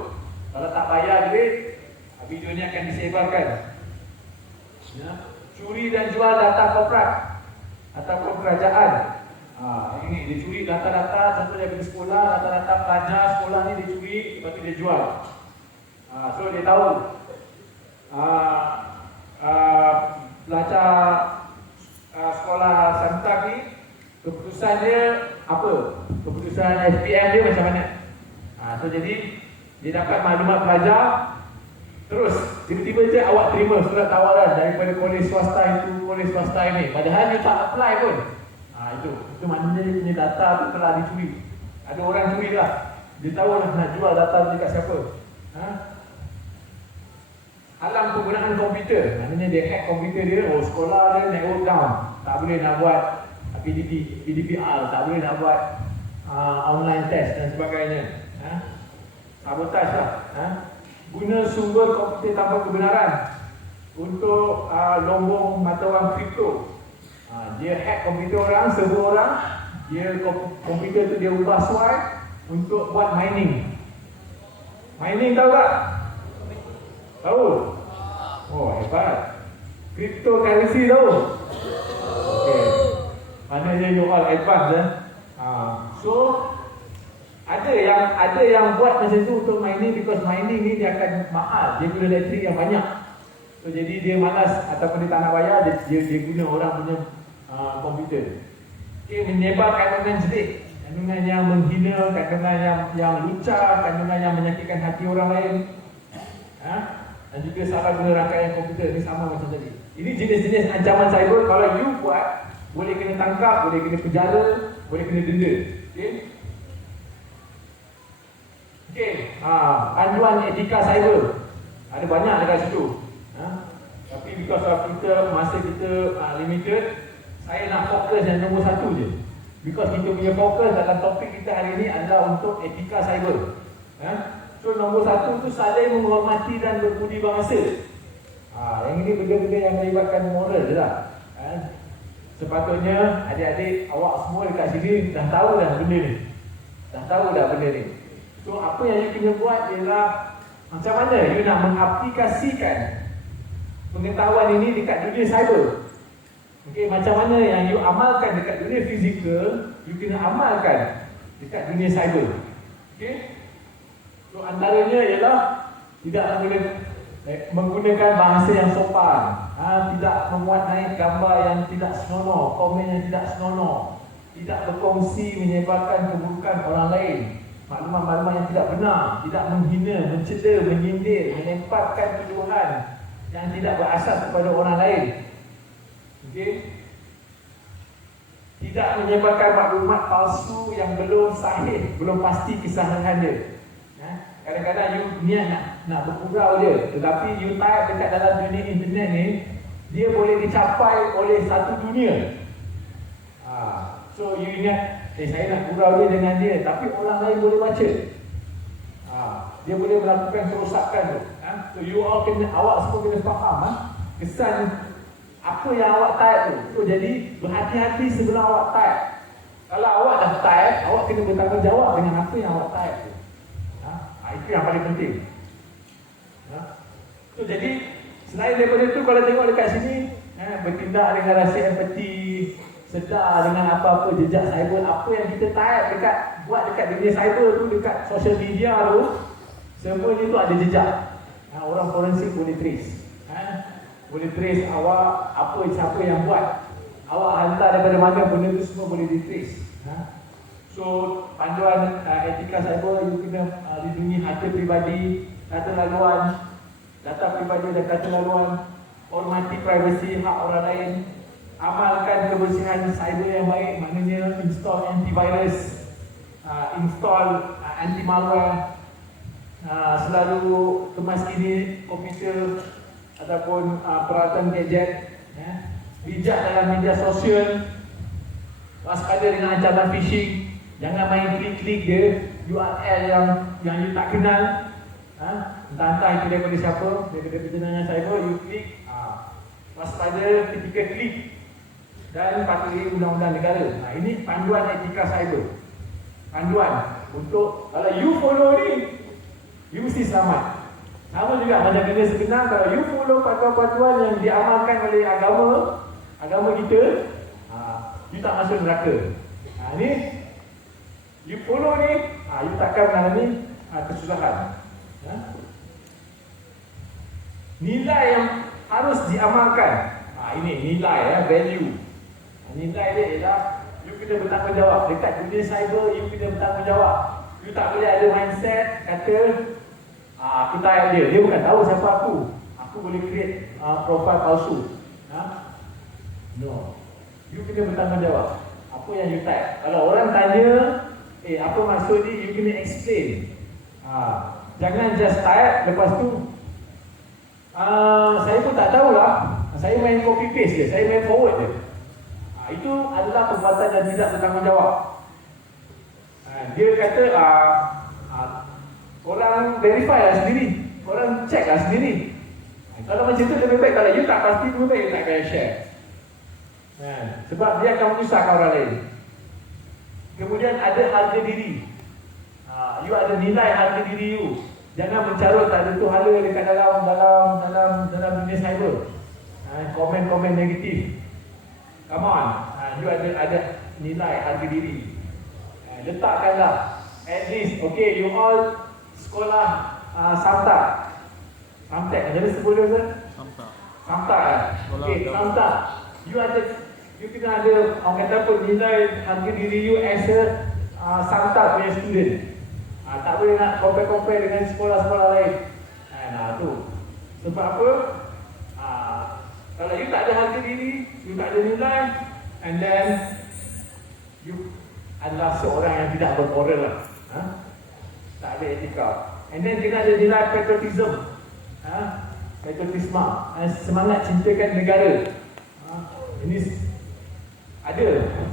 Kalau tak bayar duit, video ni akan disebarkan. Curi dan jual data korporat ataupun kerajaan. Ini dia curi data-data, contohnya pergi sekolah, data-data pelajar sekolah ni dia curi, lepas tu dia jual. So dia tahu Pelajar sekolah Santak ni, keputusan dia apa? Keputusan SPM dia macam mana? So jadi dia dapat maklumat pelajar, terus tiba-tiba je awak terima surat tawaran daripada kolej swasta itu, kolej swasta ini, padahal dia tak apply pun. Itu maknanya dia punya data tu telah dicuri. Ada orang curi lah. Dia tahu lah nak jual data dia kat siapa. Halang penggunaan komputer, maknanya dia hack komputer dia. Sekolah dia network down, tak boleh nak buat PDPR, tak boleh nak buat online test dan sebagainya. Sabotaj lah. Guna sumber komputer tanpa kebenaran untuk lombong mata wang kripto. Dia hack komputer orang, server orang. Dia komputer tu dia ubah swipe untuk buat mining. Mining tahu tak? Tahu? Hebat. Cryptocurrency tahu? Okay. Maknanya you all advance So ada yang buat macam tu untuk mining, because mining ni dia akan mahal, dia guna elektrik yang banyak. So jadi dia malas ataupun dia tak nak bayar, dia guna orang punya komputer. Menyebar kandungan jelik, kandungan yang menghina, kandungan yang lucah, kandungan yang menyakitkan hati orang lain. Dan juga salah guna rangkaian komputer, ni sama macam tadi. Ini jenis-jenis ancaman cyber, kalau you buat, boleh kena tangkap, boleh kena penjara, boleh kena denda. Panduan etika cyber ada banyak dekat situ. Tapi because of masa kita limited, saya nak fokus yang nombor satu je. Because kita punya fokus dalam topik kita hari ini adalah untuk etika cyber. So nombor satu tu saling menghormati dan berbudi bahasa. Yang ini benda-benda yang melibatkan moral je lah. Sepatutnya adik-adik awak semua dekat sini dah tahu dah benda ni. So apa yang you kena buat ialah macam mana you nak mengaplikasikan pengetahuan ini dekat dunia cyber. Macam mana yang you amalkan dekat dunia fizikal, you kena amalkan dekat dunia cyber. So antaranya ialah tidak menggunakan bahasa yang sopan, tidak memuat naik gambar yang tidak senonoh, komen yang tidak senonoh, tidak berkongsi menyebarkan keburukan orang lain, maklumat-maklumat yang tidak benar, tidak menghina, mencela, menyindir, melemparkan tuduhan yang tidak berasas kepada orang lain. Tidak menyebarkan maklumat palsu yang belum sahih, belum pasti kesahihan dia. Kadang-kadang you niat nak bergurau je, tetapi you type dekat dalam dunia internet ni, dia boleh dicapai oleh satu dunia. So you ingat, saya nak gurau dia dengan dia, tapi orang lain boleh baca. Dia boleh melakukan kerosakan tu. So you all awak semua kena faham kesan apa yang awak type tu. So jadi berhati-hati sebelum awak type. Kalau awak dah type, awak kena bertanggungjawab dengan apa yang awak type tu. Itu yang paling penting. So jadi selain daripada itu, kalau tengok dekat sini, bertindak dengan rasa empati, sedar dengan apa-apa jejak cyber, apa yang kita type buat dekat dunia cyber tu, dekat social media tu, semuanya tu ada jejak. Orang forensik boleh trace. Boleh trace awak, siapa yang buat, awak hantar daripada mana, benda tu semua boleh di-trace. So panduan etika cyber, you kena lindungi harta peribadi, data laluan, data peribadi dan data laluan, hormati privasi hak orang lain, amalkan kebersihan cyber yang baik, maknanya install antivirus, install anti-malware, selalu kemaskini komputer ataupun peralatan gadget, bijak dalam media sosial, waspada dengan ancaman phishing. Jangan main klik-klik dia URL yang you tak kenal. Entah-entah itu daripada siapa, daripada penjenayah cyber, you klik. Waspada ketika klik. Dan patuhi undang-undang negara. Ini panduan etika cyber. Panduan untuk, kalau you follow ni, you mesti selamat. Sama juga macam benda sebenar, kalau you follow patuan-patuan yang diamalkan oleh agama kita, you tak masuk neraka. Ni you follow ni, you takkan mengalami kesusahan. nilai yang harus diamalkan. Ini nilai ya, value. Nilai dia ialah you kena bertanggungjawab. Dekat dunia cyber, you kena bertanggungjawab. You tak boleh ada mindset kata aku tanya dia bukan tahu siapa aku boleh create profile palsu. No, you kena bertanggungjawab. Apa yang you type. Kalau orang tanya apa maksud ni, you kena explain. Jangan just type, lepas tu saya pun tak tahulah. Saya main copy paste je, saya main forward je. Itu adalah perbuatan yang tidak bertanggungjawab. Dia kata korang verify lah sendiri, korang check lah sendiri. Kalau macam tu lebih baik. Kalau you tak pasti, lebih baik you tak payah share. Sebab dia akan menyusahkan orang lain. Kemudian ada harga diri. You ada nilai harga diri you. Jangan mencarut tak ada tu hala dekat dalam dunia cyber. Komen-komen negatif. Come on. You ada nilai harga diri. Letakkanlah. At least, okay, you all sekolah Samtak. Samtak, jadi sebut dia Ustaz? Samtak. Okay, Samtak. You kena ada, orang kata apa, nilai harga diri you as a Samtak punya student. Tak boleh nak compare dengan sekolah-sekolah lain. Tu. Sebab apa? Kalau you tak ada harga diri, you tak ada nilai, and then you adalah seorang yang tidak bermoral lah. Tak ada etika. And then kena ada nilai patriotism. Patriotisme, semangat cintakan negara. Ini ada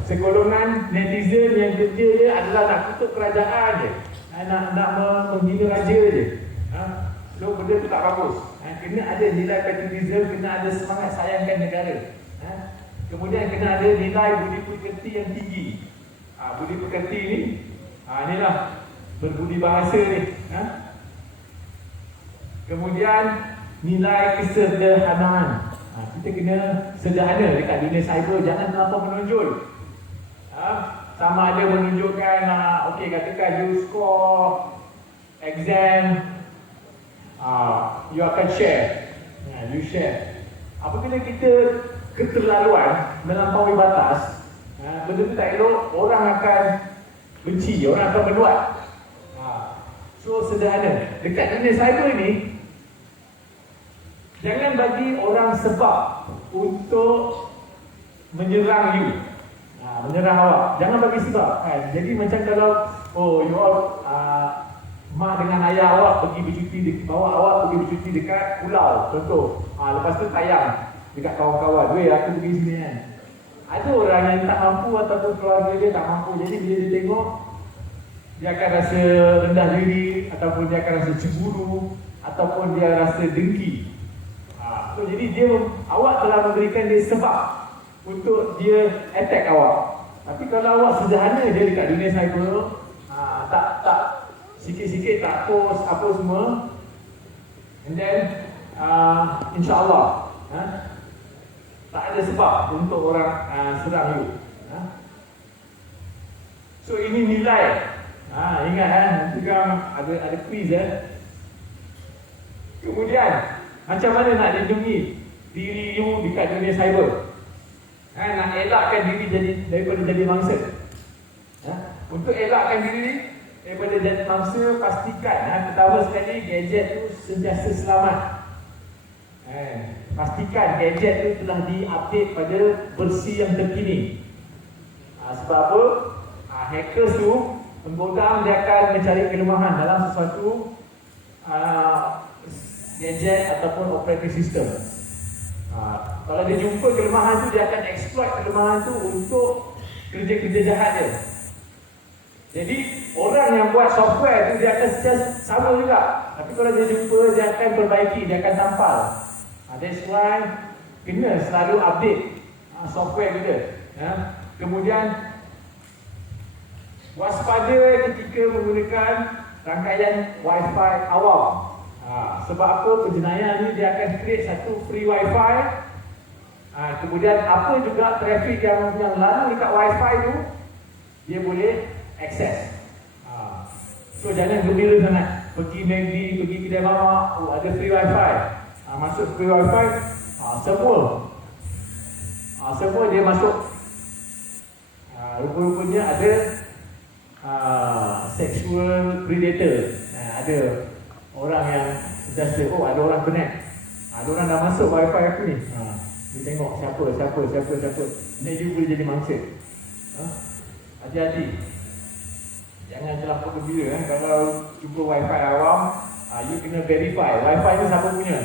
segolongan netizen yang kerja dia adalah nak kutuk kerajaan je. Nak menghina raja je. So benda tu tak bagus. Kena ada nilai patriotism, kena ada semangat sayangkan negara. Kemudian kena ada nilai budi pekerti yang tinggi. Budi pekerti ni, inilah berbudi bahasa ni. Kemudian nilai kesederhanaan. Kita kena sederhana dekat dunia cyber, jangan terlampau menonjol. Sama ada menunjukkan, okey katakan you score exam, you akan share. You share. Apabila kita keterlaluan melampaui batas, benda tu tak elok, orang akan benci, orang akan menuat. So sederhana. Dekat dunia cyber ni, jangan bagi orang sebab untuk menyerang you, menyerang awak. Jangan bagi sebab. Jadi macam kalau you all mak dengan ayah awak pergi bercuti, bawa awak pergi bercuti dekat pulau, contoh. Lepas tu tayang dekat kawan-kawan, weh aku pergi sini kan. Ada orang yang tak mampu ataupun keluarga dia tak mampu. Jadi bila dia tengok, dia akan rasa rendah diri, ataupun dia akan rasa cemburu, ataupun dia rasa dengki. So jadi awak telah memberikan dia sebab untuk dia attack awak. Tapi kalau awak sederhana je dekat dunia cyber, tak sikit-sikit tak post apa semua, and then insyaAllah tak ada sebab untuk orang serang you. So ini nilai. Ingat nanti kan ada quiz Kemudian macam mana nak lindungi diri you dekat dunia cyber? Nak elakkan diri daripada jadi mangsa. Untuk elakkan diri daripada jadi mangsa, pastikan pertama sekali gadget tu sentiasa selamat. Pastikan gadget tu telah diupdate pada versi yang terkini. Sebab apa? Hackers tu penggodam, dia akan mencari kelemahan dalam sesuatu gadget ataupun operating system. Kalau dia jumpa kelemahan tu, dia akan exploit kelemahan tu untuk kerja-kerja jahat dia. Jadi orang yang buat software tu dia akan sama juga. Tapi kalau dia jumpa, dia akan perbaiki, dia akan tampal. That's why kena selalu update software kita. Kemudian waspada ketika menggunakan rangkaian Wi-Fi awam. Sebab apa? Penjenayah ni dia akan create satu free Wi-Fi. Kemudian apa juga traffic yang lalu dekat Wi-Fi tu, dia boleh akses. So jangan gembira sangat pergi McD, pergi kedai mamak, ada free Wi-Fi. masuk free wifi, semua dia masuk. Rupa-rupanya ada sexual predator. Ada orang yang sentiasa, ada orang connect, ada orang dah masuk wifi aku ni. Dia tengok siapa. Ni you boleh jadi mangsa. Hati-hati. Jangan terlampau gembira kalau jumpa wifi awam. You kena verify wifi ni siapa punya.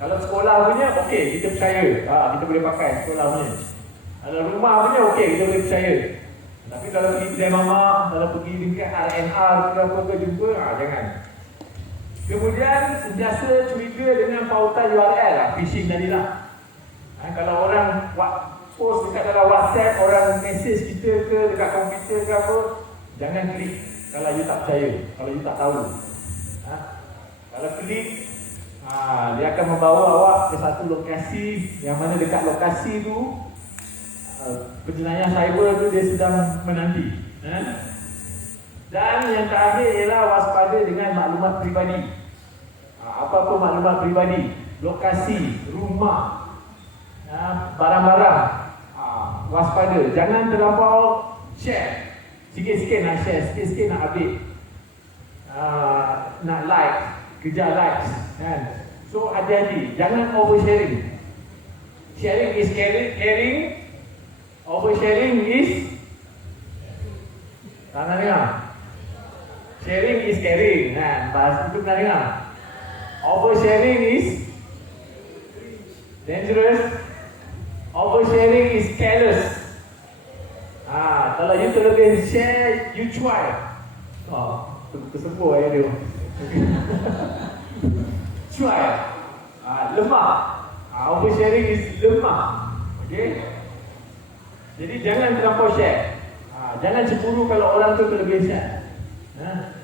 Kalau sekolah punya, okey, kita percaya. Kita boleh pakai sekolah punya. Kalau rumah punya, okey, kita boleh percaya. Tapi kalau pergi kedai mamak, kalau pergi dekat RNR ke jumpa, jangan. Kemudian sentiasa curiga dengan pautan URL phishing tadi lah. Kalau orang post dekat dalam WhatsApp, orang message kita ke dekat komputer ke apa, jangan klik kalau you tak percaya, kalau you tak tahu. Kalau klik, dia akan membawa awak ke satu lokasi yang mana dekat lokasi tu penjenayah cyber tu dia sedang menanti. Dan yang terakhir ialah waspada dengan maklumat peribadi. Apa-apa maklumat peribadi, lokasi, rumah, barang-barang, waspada. Jangan terlampau share. Sikit-sikit nak share, sikit-sikit nak update, nak like, kejar likes, kan? So hati-hati, jangan oversharing. Sharing is caring. Oversharing is pernah dengar? Sharing is caring, kan? Bahasa itu pernah dengar? Oversharing is dangerous. Oversharing is careless. Kalau you terlebih share, you try. Tersebut ayat dia. Try. Lemah. Oversharing is lemah. Okay? Jadi jangan terlampau share. Jangan cemburu kalau orang tu terlebih share.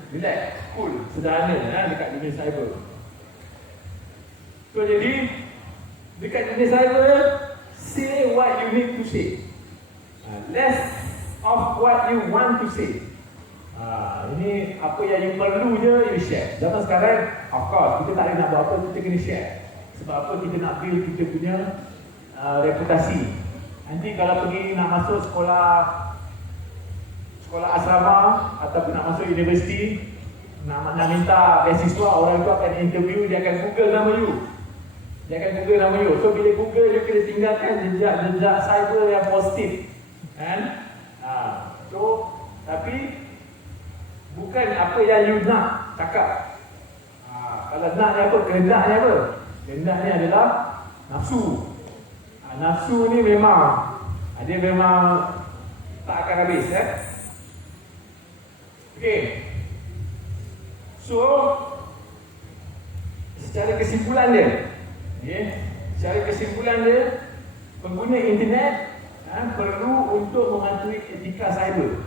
Relax, cool, sederhana dekat dunia cyber. So jadi dekat dunia cyber, say what you need to say, less of what you want to say. Ini apa yang you perlu je, you share. Zaman sekarang, of course, kita tak ada nak buat apa, kita kena share. Sebab apa? Kita nak build kita punya reputasi. Nanti kalau pergi nak masuk sekolah asrama ataupun nak masuk universiti, nak minta beasiswa, orang tu akan interview, dia akan Google nama you. So bila Google, dia kena tinggalkan jejak cyber yang positif, kan? So tapi bukan apa yang you nak cakap. Kalau nak ni apa? Kehendaknya apa? Kehendaknya adalah nafsu. Nafsu ni memang dia memang tak akan habis, Okey. So secara kesimpulan dia, pengguna internet perlu untuk mematuhi etika cyber.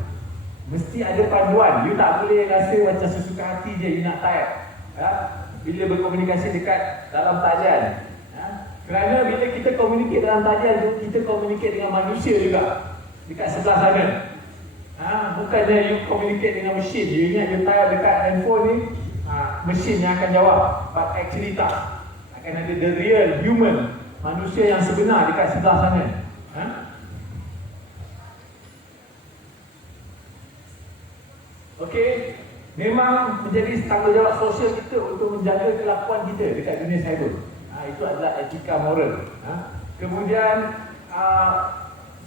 Mesti ada panduan. You tak boleh rasa macam sesuka hati je you nak type bila berkomunikasi dekat dalam talian. Kerana bila kita komunikasi dalam talian tu, kita komunikasi dengan manusia juga dekat sebelah sana. Bukannya you komunikasi dengan mesin. You ingat you type dekat handphone ni, mesin yang akan jawab. But actually tak. Akan ada the real human, manusia yang sebenar dekat sebelah sana. Okey, memang menjadi tanggungjawab sosial kita untuk menjaga kelakuan kita dekat dunia cyber. Itu adalah etika moral. Kemudian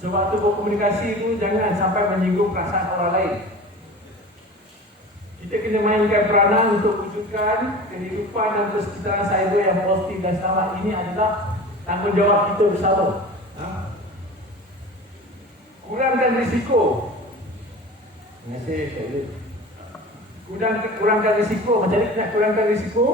sewaktu berkomunikasi itu jangan sampai menyinggung perasaan orang lain. Kita kena mainkan peranan untuk wujudkan kehidupan dan persekitaran cyber yang positif dan selamat. Ini adalah tanggungjawab kita bersama. Kurangkan risiko. Terima kasih. Kurangkan risiko. Macam mana nak kurangkan risiko?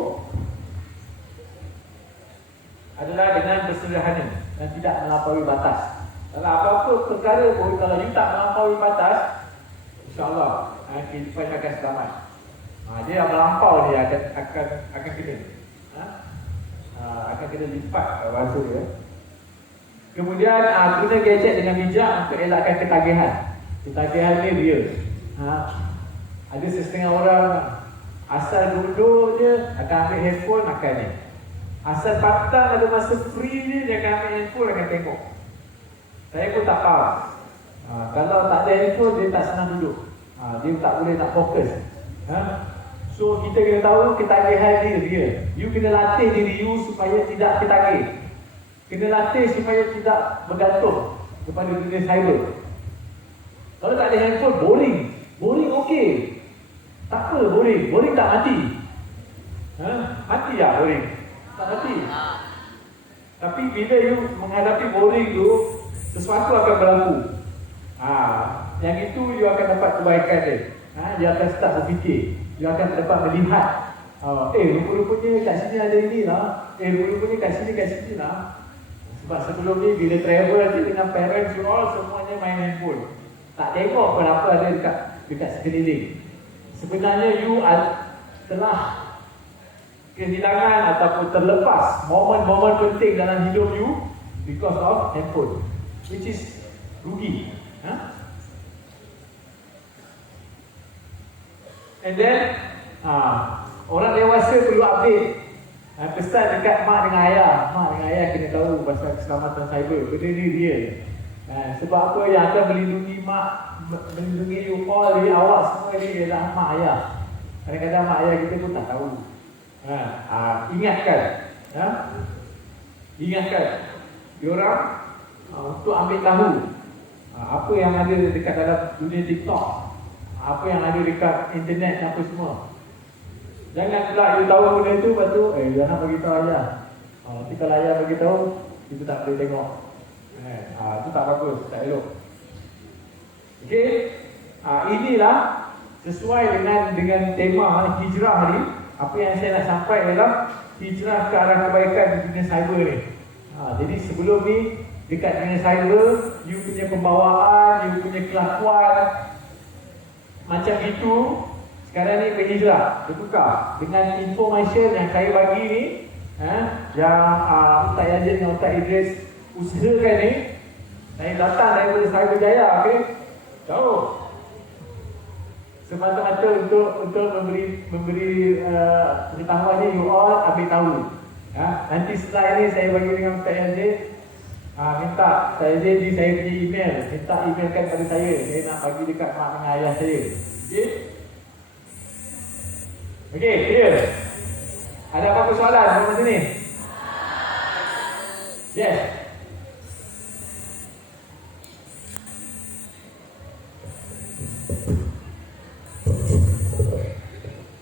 Adalah dengan bersederhana dan tidak melampaui batas. Kalau apa-apa perkara pun, kalau you tak melampaui batas, insya-Allah kehidupan akan selamat. Dia yang melampau dia akan kena. Akan kena lipat bahasa dia. Kemudian guna gadget dengan bijak untuk elakkan ketagihan. Ketagihan ni real. Ada setengah orang asal duduk je akan ambil handphone makan ni. Asal patang ada masa free ni, dia akan ambil handphone, akan tengok. Saya pun tak faham. Kalau tak ada handphone, dia tak senang duduk. Dia tak boleh nak fokus. So kita kena tahu ketagihan dia. You kena latih diri you supaya tidak ketagih. Kena latih supaya tidak bergantung kepada dunia cyber. Kalau tak ada handphone, boring. Boring okey. Tak apa boring. Boring tak mati. Mati tak boring? Tak mati. Tapi bila you menghadapi boring tu, sesuatu akan berlaku. Yang itu you akan dapat kebaikan dia. Dia akan start berfikir. Dia akan dapat melihat. Rupa-rupanya kat sini ada ini lah. Rupa-rupanya kat sini lah. Sebab sebelum ni bila travel je dengan parents you all, semuanya main handphone. Tak tengok apa ada dekat sekeliling. Sebenarnya you telah kehilangan ataupun terlepas momen-momen penting dalam hidup you because of handphone, which is rugi. And then orang dewasa perlu update pesan dekat mak dengan ayah. Mak dengan ayah kena tahu pasal keselamatan cyber. Benda ni real. Sebab apa yang akan melindungi mak, melindungi you all, dari awak semua ni ialah mak ayah. Kadang-kadang mak ayah kita pun tak tahu. Ingatkan. Ingatkan diorang untuk ambil tahu apa yang ada dekat dalam dunia TikTok, apa yang ada dekat internet, apa semua. Jangan pula you tahu benda tu, lepas tu jangan beritahu ayah. Nanti kalau ayah beritahu, kita tak boleh tengok. Itu tak bagus, tak elok. Okey. Inilah sesuai dengan tema hijrah ni. Apa yang saya nak sampai adalah hijrah ke arah kebaikan di dunia cyber ni. Jadi sebelum ni dekat dunia cyber, you punya pembawaan, you punya kelakuan macam itu. Sekarang ni berhijrah, bertukar dengan information yang saya bagi ni, yang Ustaz Yazid dan Ustaz Idris usahakan ni. Saya datang daripada Cyberjaya, okey? Tahu? Semata-mata untuk memberi pengetahuannya you all ambil tahu. Nanti setelah ini saya bagi dengan Ustaz Yazid, minta Ustaz Yazid ni saya punya email, minta emailkan kepada saya nak bagi dekat mak dengan ayah saya. Okey? Okey, clear? Ada apa-apa soalan sampai sini? Yes.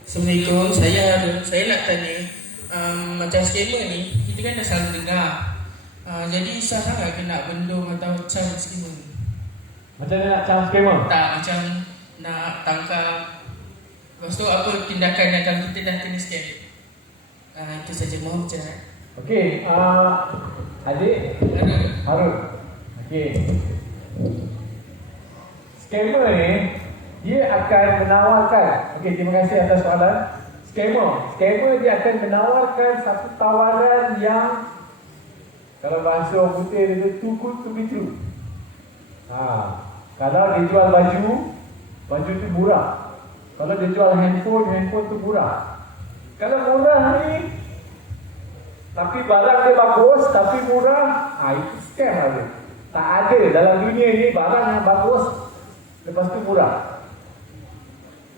Assalamualaikum, saya nak tanya, macam scammer ni, kita kan dah selalu dengar. Jadi sah sangat ke nak bendung atau cam scammer? Macam mana nak cam scammer? Tak, macam nak tangkap. Lepas tu apa tindakan yang kalau kita dah kena scam? Itu saja, mohon bicara. Okey, adik Harun. Okey. Scammer ni dia akan menawarkan. Okey, terima kasih atas soalan. Scammer dia akan menawarkan satu tawaran yang kalau bahasa orang putih dia too good to be true. Kalau dia jual baju tu murah. Kalau dia jual handphone tu murah. Kalau murah ni tapi barang dia bagus tapi murah, itu scam lah. Tak ada dalam dunia ni barang yang bagus lepas tu murah.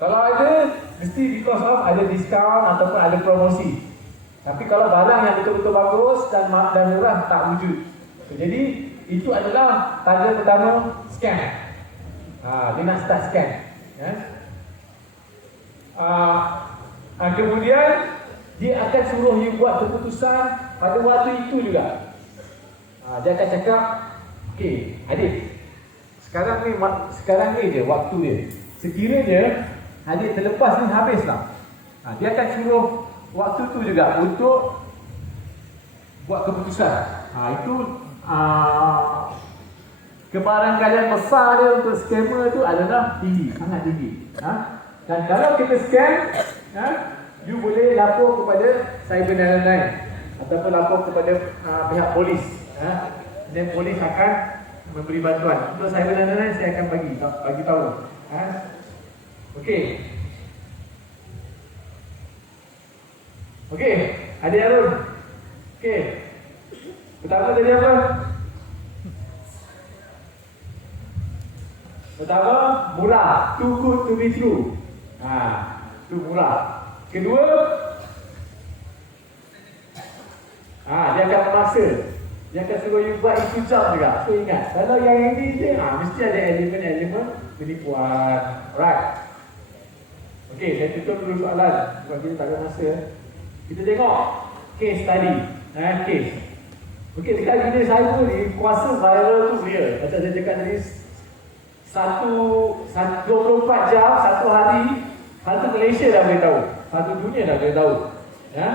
Kalau ada, mesti because of ada diskaun ataupun ada promosi. Tapi kalau barang yang betul-betul bagus dan murah, tak wujud. Jadi itu adalah tanda pertama scam. Dia nak start scam. Kemudian dia akan suruh you buat keputusan pada waktu itu juga. Dia akan cakap, okey, adik, sekarang ni je waktu dia. Sekiranya adik terlepas ni habislah. Dia akan suruh waktu tu juga untuk buat keputusan. Itu kebarangkalian besar dia untuk scammer tu adalah tinggi, sangat tinggi. Dan kalau kita scam, you boleh lapor kepada Cyber 999 ataupun lapor kepada pihak polis. Dan polis akan memberi bantuan. Untuk Cyber 999 saya akan bagi tahu. Okey. Okey, Adik Harun. Okey. Pertama tadi apa? Pertama, murah. Too good to be true. Itu murah. Kedua, dia akan memaksa. Dia akan suruh you buat itu jam juga. So ingat, kalau yang ini je, mesti ada elemen-elemen penipuan. Right. Okey, saya tutup dulu soalan. Sebab kita tak ada masa. Kita tengok case study. Case. Okey, dekat video saya ni, kuasa viral tu real. Macam saya cakap tadi, 24 jam, satu hari, satu Malaysia dah boleh tahu. Satu dunia dah boleh tahu. Ya.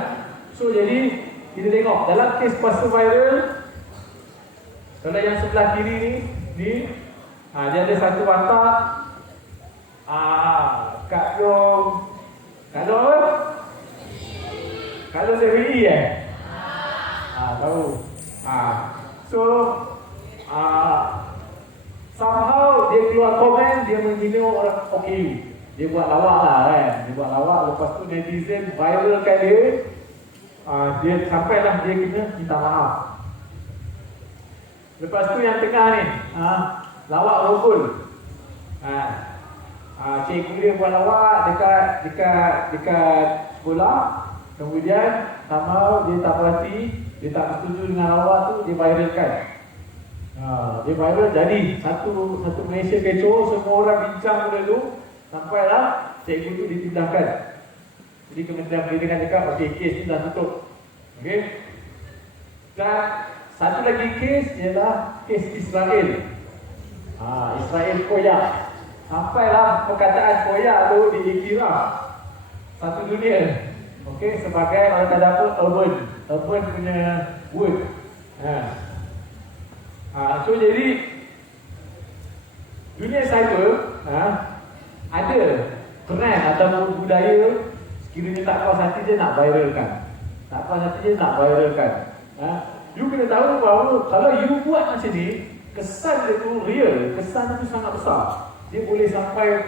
So jadi, kita tengok dalam kes kuasa viral. Kalau yang sebelah kiri ni, dia ada satu watak. Kak Yong. Kalau apa? Kalau Zahiri tahu. So somehow dia keluar komen, dia menghina orang OKU. Dia buat lawak lah kan. Dia buat lawak, lepas tu netizen viralkan dia. Dia sampailah dia kena minta maaf. Lepas tu yang tengah ni, lawak rogol. Cikgu dia buat lawak dekat sekolah. Kemudian somehow dia tak berhati, dia tak setuju dengan lawak tu, dia viralkan. Dia viral jadi satu Malaysia kecoh, semua orang bincang benda tu. Sampailah cikgu tu dipindahkan. Jadi Kementerian Pendidikan cakap, okey, kes ni dah tutup. Okey. Dan satu lagi kes ialah kes Israel. Israel koyak. Sampailah perkataan koyak tu diiktiraf satu dunia. Okey, sebagai orang kata apa, urban punya word. So jadi dunia cyber ada trend ataupun budaya sekiranya tak puas hati je nak viralkan. Tak puas hati je nak viralkan. You kena tahu bahawa kalau you buat macam ni, kesan dia tu real, kesan tu sangat besar. Dia boleh sampai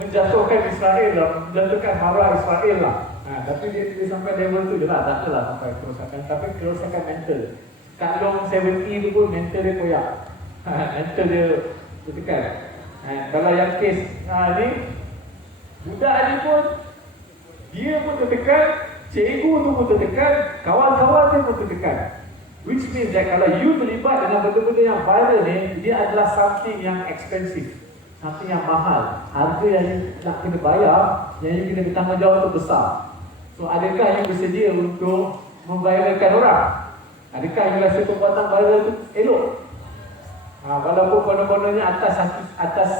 menjatuhkan Israel lah, menjatuhkan marah Israel lah. Tapi dia tidak sampai level tu je lah, tak adalah sampai kerosakan. Tapi kerosakan mental. Kak Long 70 tu pun mental dia koyak. Mental dia tertekan. Kalau yang kes ni, budak ni pun, dia pun tertekan, cikgu tu pun tertekan, kawan-kawan dia pun tertekan. Which means that kalau you terlibat dengan benda-benda yang viral ni, dia adalah something yang expensive, something yang mahal. Harga yang you nak kena bayar, yang you kena bertanggungjawab tu besar. So adakah you bersedia untuk memviralkan orang? Adakah you rasa perbuatan viral tu elok? Walaupun konon-kononnya atas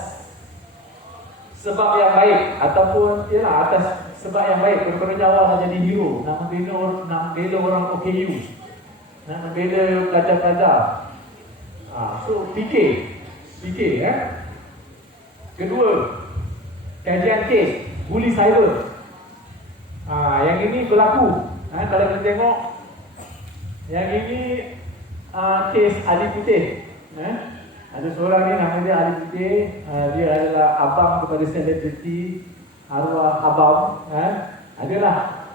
sebab yang baik, ataupun atas sebab yang baik, konon-kononnya awak nak jadi hero, nak membela orang OKU, nak membela pelajar-pelajar. So fikir. Kedua, kajian kes bully cyber. Yang ini berlaku. Kalau kita tengok, yang ini kes Ali Putih. Ada seorang ni nama dia Ali Putih. Dia adalah abang kepada selebriti, arwah abang. Adalah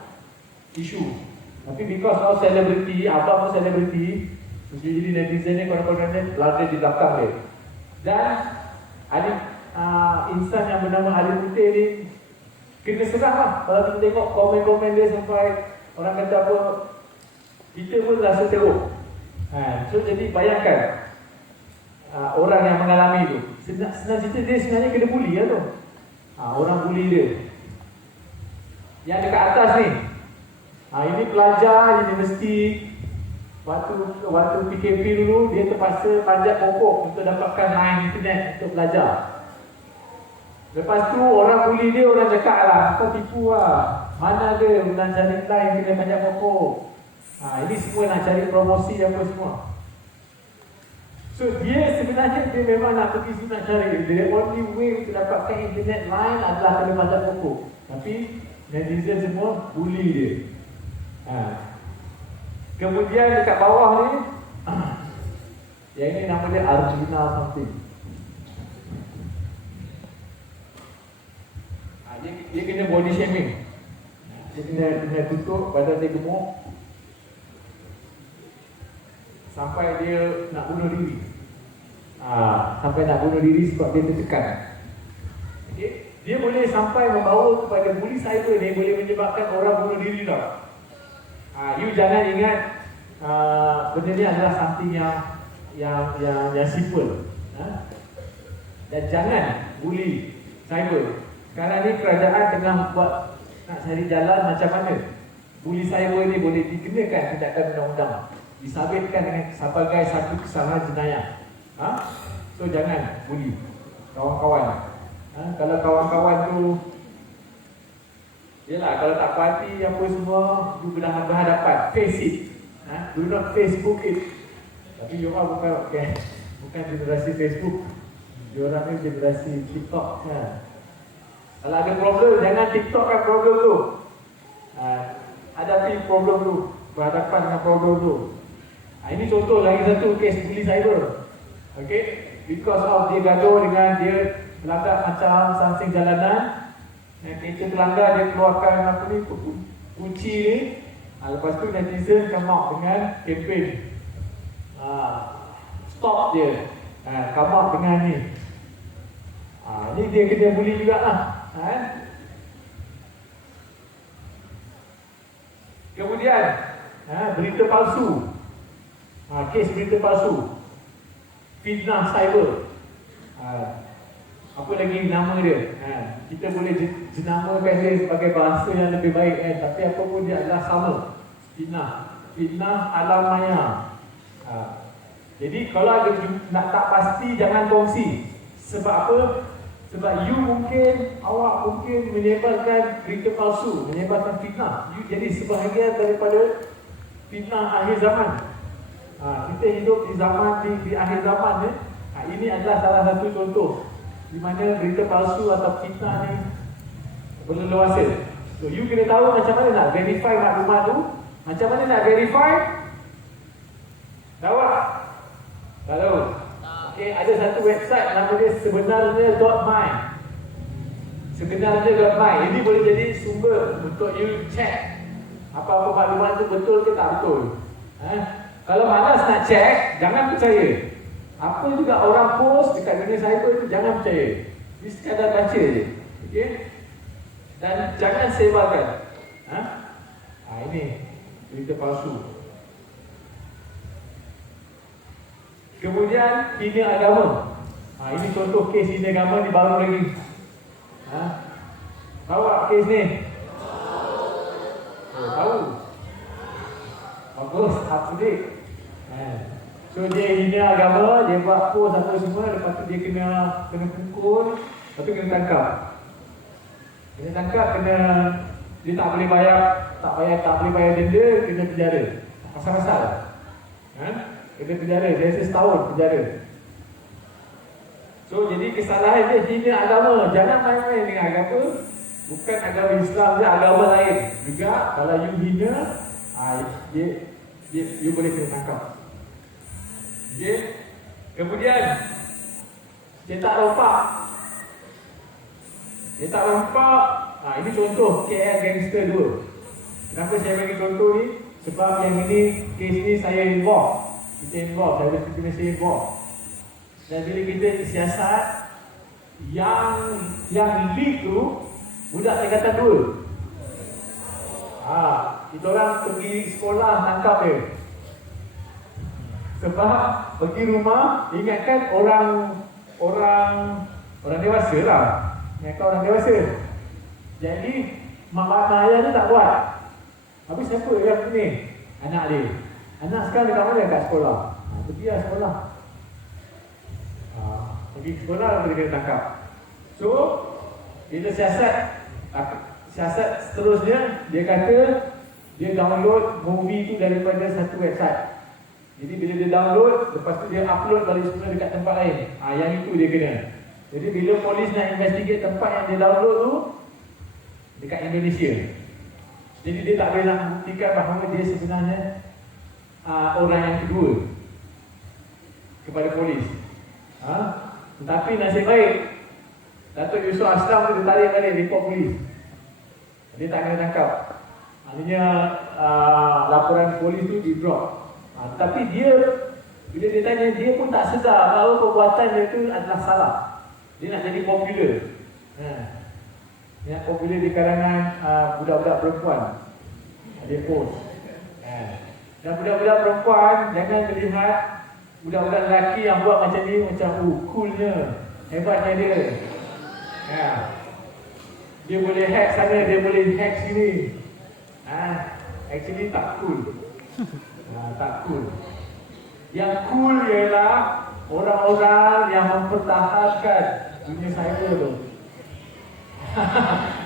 isu. Tapi because of selebriti, abang pun selebriti, jadi netizen ni konon-kononnya berada di belakang dia. Dan ada insan yang bernama Ali Putih ni kena serang lah. Kalau kita tengok komen-komen dia sampai orang kata apa, kita pun rasa teruk. So jadi bayangkan orang yang mengalami tu, senang cerita dia sebenarnya kena bully lah tu. Orang bully dia. Yang dekat atas ni, ini pelajar universiti. Waktu PKP dulu, dia terpaksa panjat pokok untuk dapatkan line internet untuk belajar. Lepas tu orang bully dia, orang cakap lah, kau tipu lah, mana ada nak cari line kena panjat pokok. Ini semua nak cari promosi apa semua. So dia sebenarnya dia memang nak pergi sini nak cari. The only way untuk dapatkan internet line adalah kena panjat pokok. Tapi netizen semua bully dia. Kemudian dekat bawah ni, yang ini nama dia Arjuna something. Dia kena body shaming. Dia kena tutup, badan dia gemuk. sampai dia nak bunuh diri. Sampai nak bunuh diri sebab dia tertekan. Okay? Dia boleh sampai membawa kepada bully cyber ni, boleh menyebabkan orang bunuh diri tau. You jangan ingat benda ni adalah something yang simple. Dan jangan bully cyber. Sekarang ni kerajaan tengah nak cari jalan macam mana bully cyber ni boleh dikenakan tindakan undang-undang, disabitkan dengan sebagai satu kesalahan jenayah. So jangan bully kawan-kawan. Kalau kawan-kawan tu, yelah, kalau tak puas hati apa semua, you berhadapan, face it. Do not Facebook it. Tapi you orang bukan generasi Facebook. Diorang ni generasi TikTok kan. Kalau ada problem, jangan TikTok kan problem tu. Hadapi problem tu, berhadapan dengan problem tu. Ini contoh lagi satu kes bully cyber. Okay, because of dia gaduh dengan dia melanggar macam something jalanan, kereta pelanggar, dia keluarkan apa ni, kunci ni. Lepas tu netizen come out dengan campaign, stop dia, come out dengan ni. Ni dia kena bully juga lah. Kemudian berita palsu, kes berita palsu, fitnah cyber. Apa lagi nama dia? Kita boleh jenamakan dia sebagai bahasa yang lebih baik tapi apa pun dia adalah sama. Fitnah alam maya. Jadi kalau ada nak tak pasti, jangan kongsi. Sebab apa? Sebab awak mungkin menyebarkan berita palsu, menyebarkan fitnah. You jadi sebahagian daripada fitnah akhir zaman. Kita hidup di zaman di akhir zaman ni. Ini adalah salah satu contoh di mana berita palsu atau fitnah ni berleluasa. So you kena tahu macam mana nak verify maklumat tu. Macam mana nak verify? Tahu tak? Tak tahu. Okay, ada satu website nama dia sebenarnya.my. Sebenarnya.my. Ini boleh jadi sumber untuk you check apa-apa maklumat tu betul ke tak betul. Kalau malas nak check, jangan percaya. Apa juga orang post dekat dunia cyber tu, jangan percaya. Dia sekadar baca je. Okay? Dan jangan sebarkan. Ini berita palsu. Kemudian hina agama. Ini contoh kes hina agama ni baru lagi. Tahu tak kes ni? Tahu. Bagus, up to date. So dia hina agama, dia buat post apa semua, lepas tu dia kena pukul, lepas tu kena tangkap. Dia tak boleh bayar denda, kena penjara. Pasal-pasal. Kena penjara, dia rasa setahun penjara. So jadi kesalahan dia hina agama. Jangan main-main dengan agama. Bukan agama Islam je, agama lain juga. Kalau you hina, you boleh kena tangkap. Okay. Kemudian cetak rompak. Ini contoh KL Gangster 2. Kenapa saya bagi contoh ni? Sebab yang ini, kes ni saya involve. Saya kena saya involve. Dan bila kita siasat, yang lead tu budak tingkatan 2. Kita orang pergi sekolah tangkap dia. Sebab pergi rumah, ingatkan orang dewasa lah. Ingatkan orang dewasa. Jadi mak bapak ayah ni tak buat. Habis siapa yang ni? Anak dia. Anak sekarang dekat mana? Dekat sekolah. Pergi lah sekolah. Pergi sekolah, dia kena tangkap. So bila siasat seterusnya, dia kata dia download movie tu daripada satu website. Jadi bila dia download, lepas tu dia upload balik semua dekat tempat lain. Yang itu dia kena. Jadi bila polis nak investigate tempat yang dia download tu dekat Indonesia, jadi dia tak boleh nak membuktikan bahawa dia sebenarnya orang yang kedua kepada polis. Tetapi nasib baik, Datuk Yusof Aslam tu dia tarik balik report polis. Dia tak kena tangkap. Maknanya laporan polis tu di drop. Tapi dia Bila dia tanya, dia pun tak sedar bahawa perbuatan dia itu adalah salah. Dia nak jadi popular. Yang popular di kalangan budak-budak perempuan. Dia post. Dan budak-budak perempuan jangan melihat budak-budak lelaki yang buat macam ni macam coolnya, hebatnya dia. Dia boleh hack sana, dia boleh hack sini. Actually tak cool. Tak cool. Yang cool ialah orang-orang yang mempertahankan dunia cyber tu.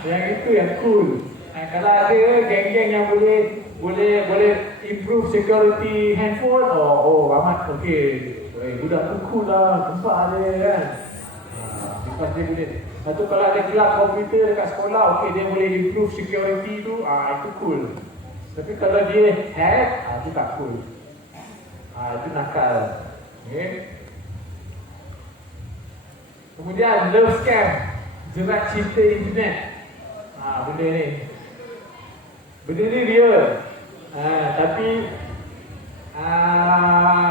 Yang itu yang cool. Kalau ada geng-geng yang boleh improve security handphone, amat okey. Budak tu cool lah, nampak dia kan. Lepas dia boleh. Lepas tu kalau ada kelab komputer dekat sekolah, okey dia boleh improve security tu, itu cool. Tapi kalau dia hack, itu tak cool. Itu nakal. Okay. Kemudian love scam, jerat cinta internet. Benda ni real. Tapi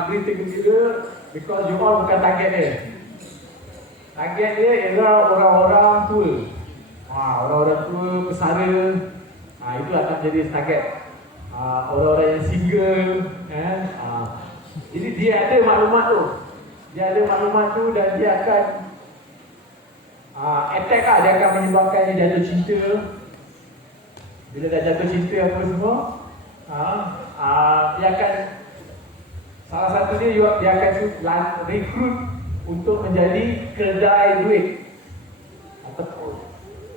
berita gembira because you all bukan target dia. Target dia ialah orang-orang tua. Orang-orang tua pesara. Itu akan jadi target. Orang-orang yang single, kan? Jadi dia ada maklumat tu. Dia ada maklumat tu dan dia akan attack lah. Dia akan menyebabkan dia jatuh cinta. Bila dah jatuh cinta apa semua, dia akan, salah satu dia akan rekrut untuk menjadi kedai duit. Ataupun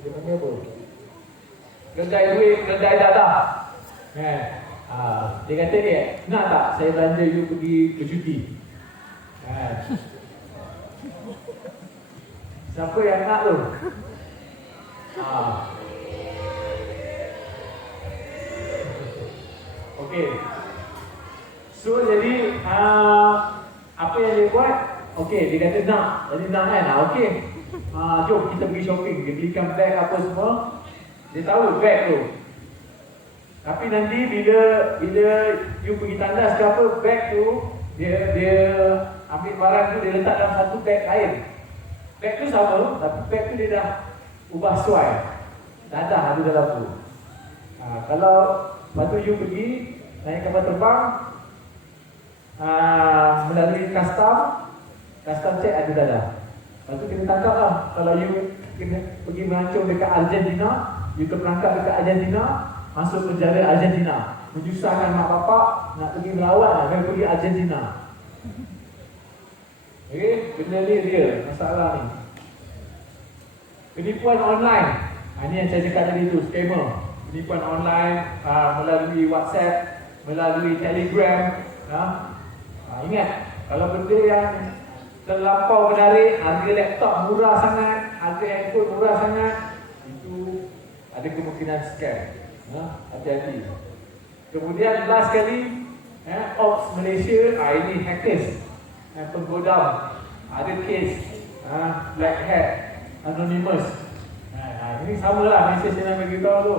dia panggil apa? Kedai duit, kedai dadah. Dia kata ni, nak tak saya belanja you pergi bercuti? Siapa yang nak tu? Okey. So jadi apa yang dia buat? Okey, dia kata nak. Jadi nak kan? Okey. Jom kita pergi shopping. Dia belikan bag apa semua. Dia tahu bag tu. Tapi nanti bila you pergi tandas ke apa, bag tu dia ambil barang tu, dia letak dalam satu bag lain. Bag tu sama, tapi bag tu dia dah ubah suai. Dadah ada dalam tu. Kalau lepas tu you pergi naik kapal terbang, melalui custom check ada dadah. Lepas tu kena tangkap lah. Kalau you kena pergi melancong dekat Argentina, you terperangkap dekat Argentina, masuk penjara Argentina, menyusahkan mak bapak nak pergi melawat, nak pergi Argentina. Okay, benda ni real, masalah ni. Penipuan online, ini yang saya cakap tadi tu, scammer. Penipuan online melalui WhatsApp, melalui Telegram. Ingat, kalau benda yang terlampau menarik, harga laptop murah sangat, harga handphone murah sangat, itu ada kemungkinan scam. Hati-hati. Kemudian last kali, Ops Malaysia, ini hackers, penggodam, ada case black hat, anonymous. Ini sama lah mesej yang nak beritahu tu.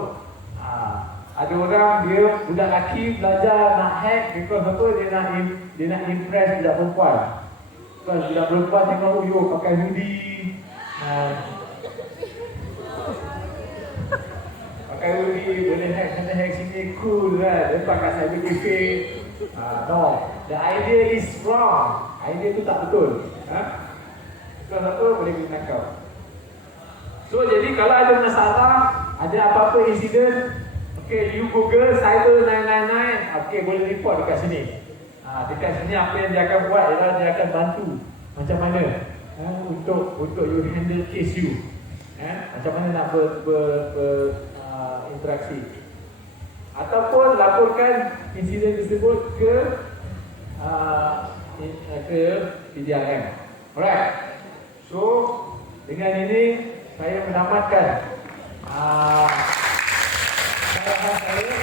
Ada orang, dia budak lelaki belajar nak hack because apa, dia nak impress budak perempuan. Because budak perempuan tengok yo pakai hoodie, pakai hoodie, boleh hack sana hack sini, cool kan, lepas kat cyber cafe. No, the idea is wrong. Idea tu tak betul. Because apa, boleh kena tangkap. So jadi kalau ada masalah, ada apa-apa insiden, okay, you Google Cyber 999, okay, boleh report dekat sini. Dekat sini apa yang dia akan buat ialah dia akan bantu macam mana untuk you handle case you. Macam mana nak berinteraksi. Ataupun laporkan insiden tersebut ke PDRM. Alright. So dengan ini saya menamatkan saya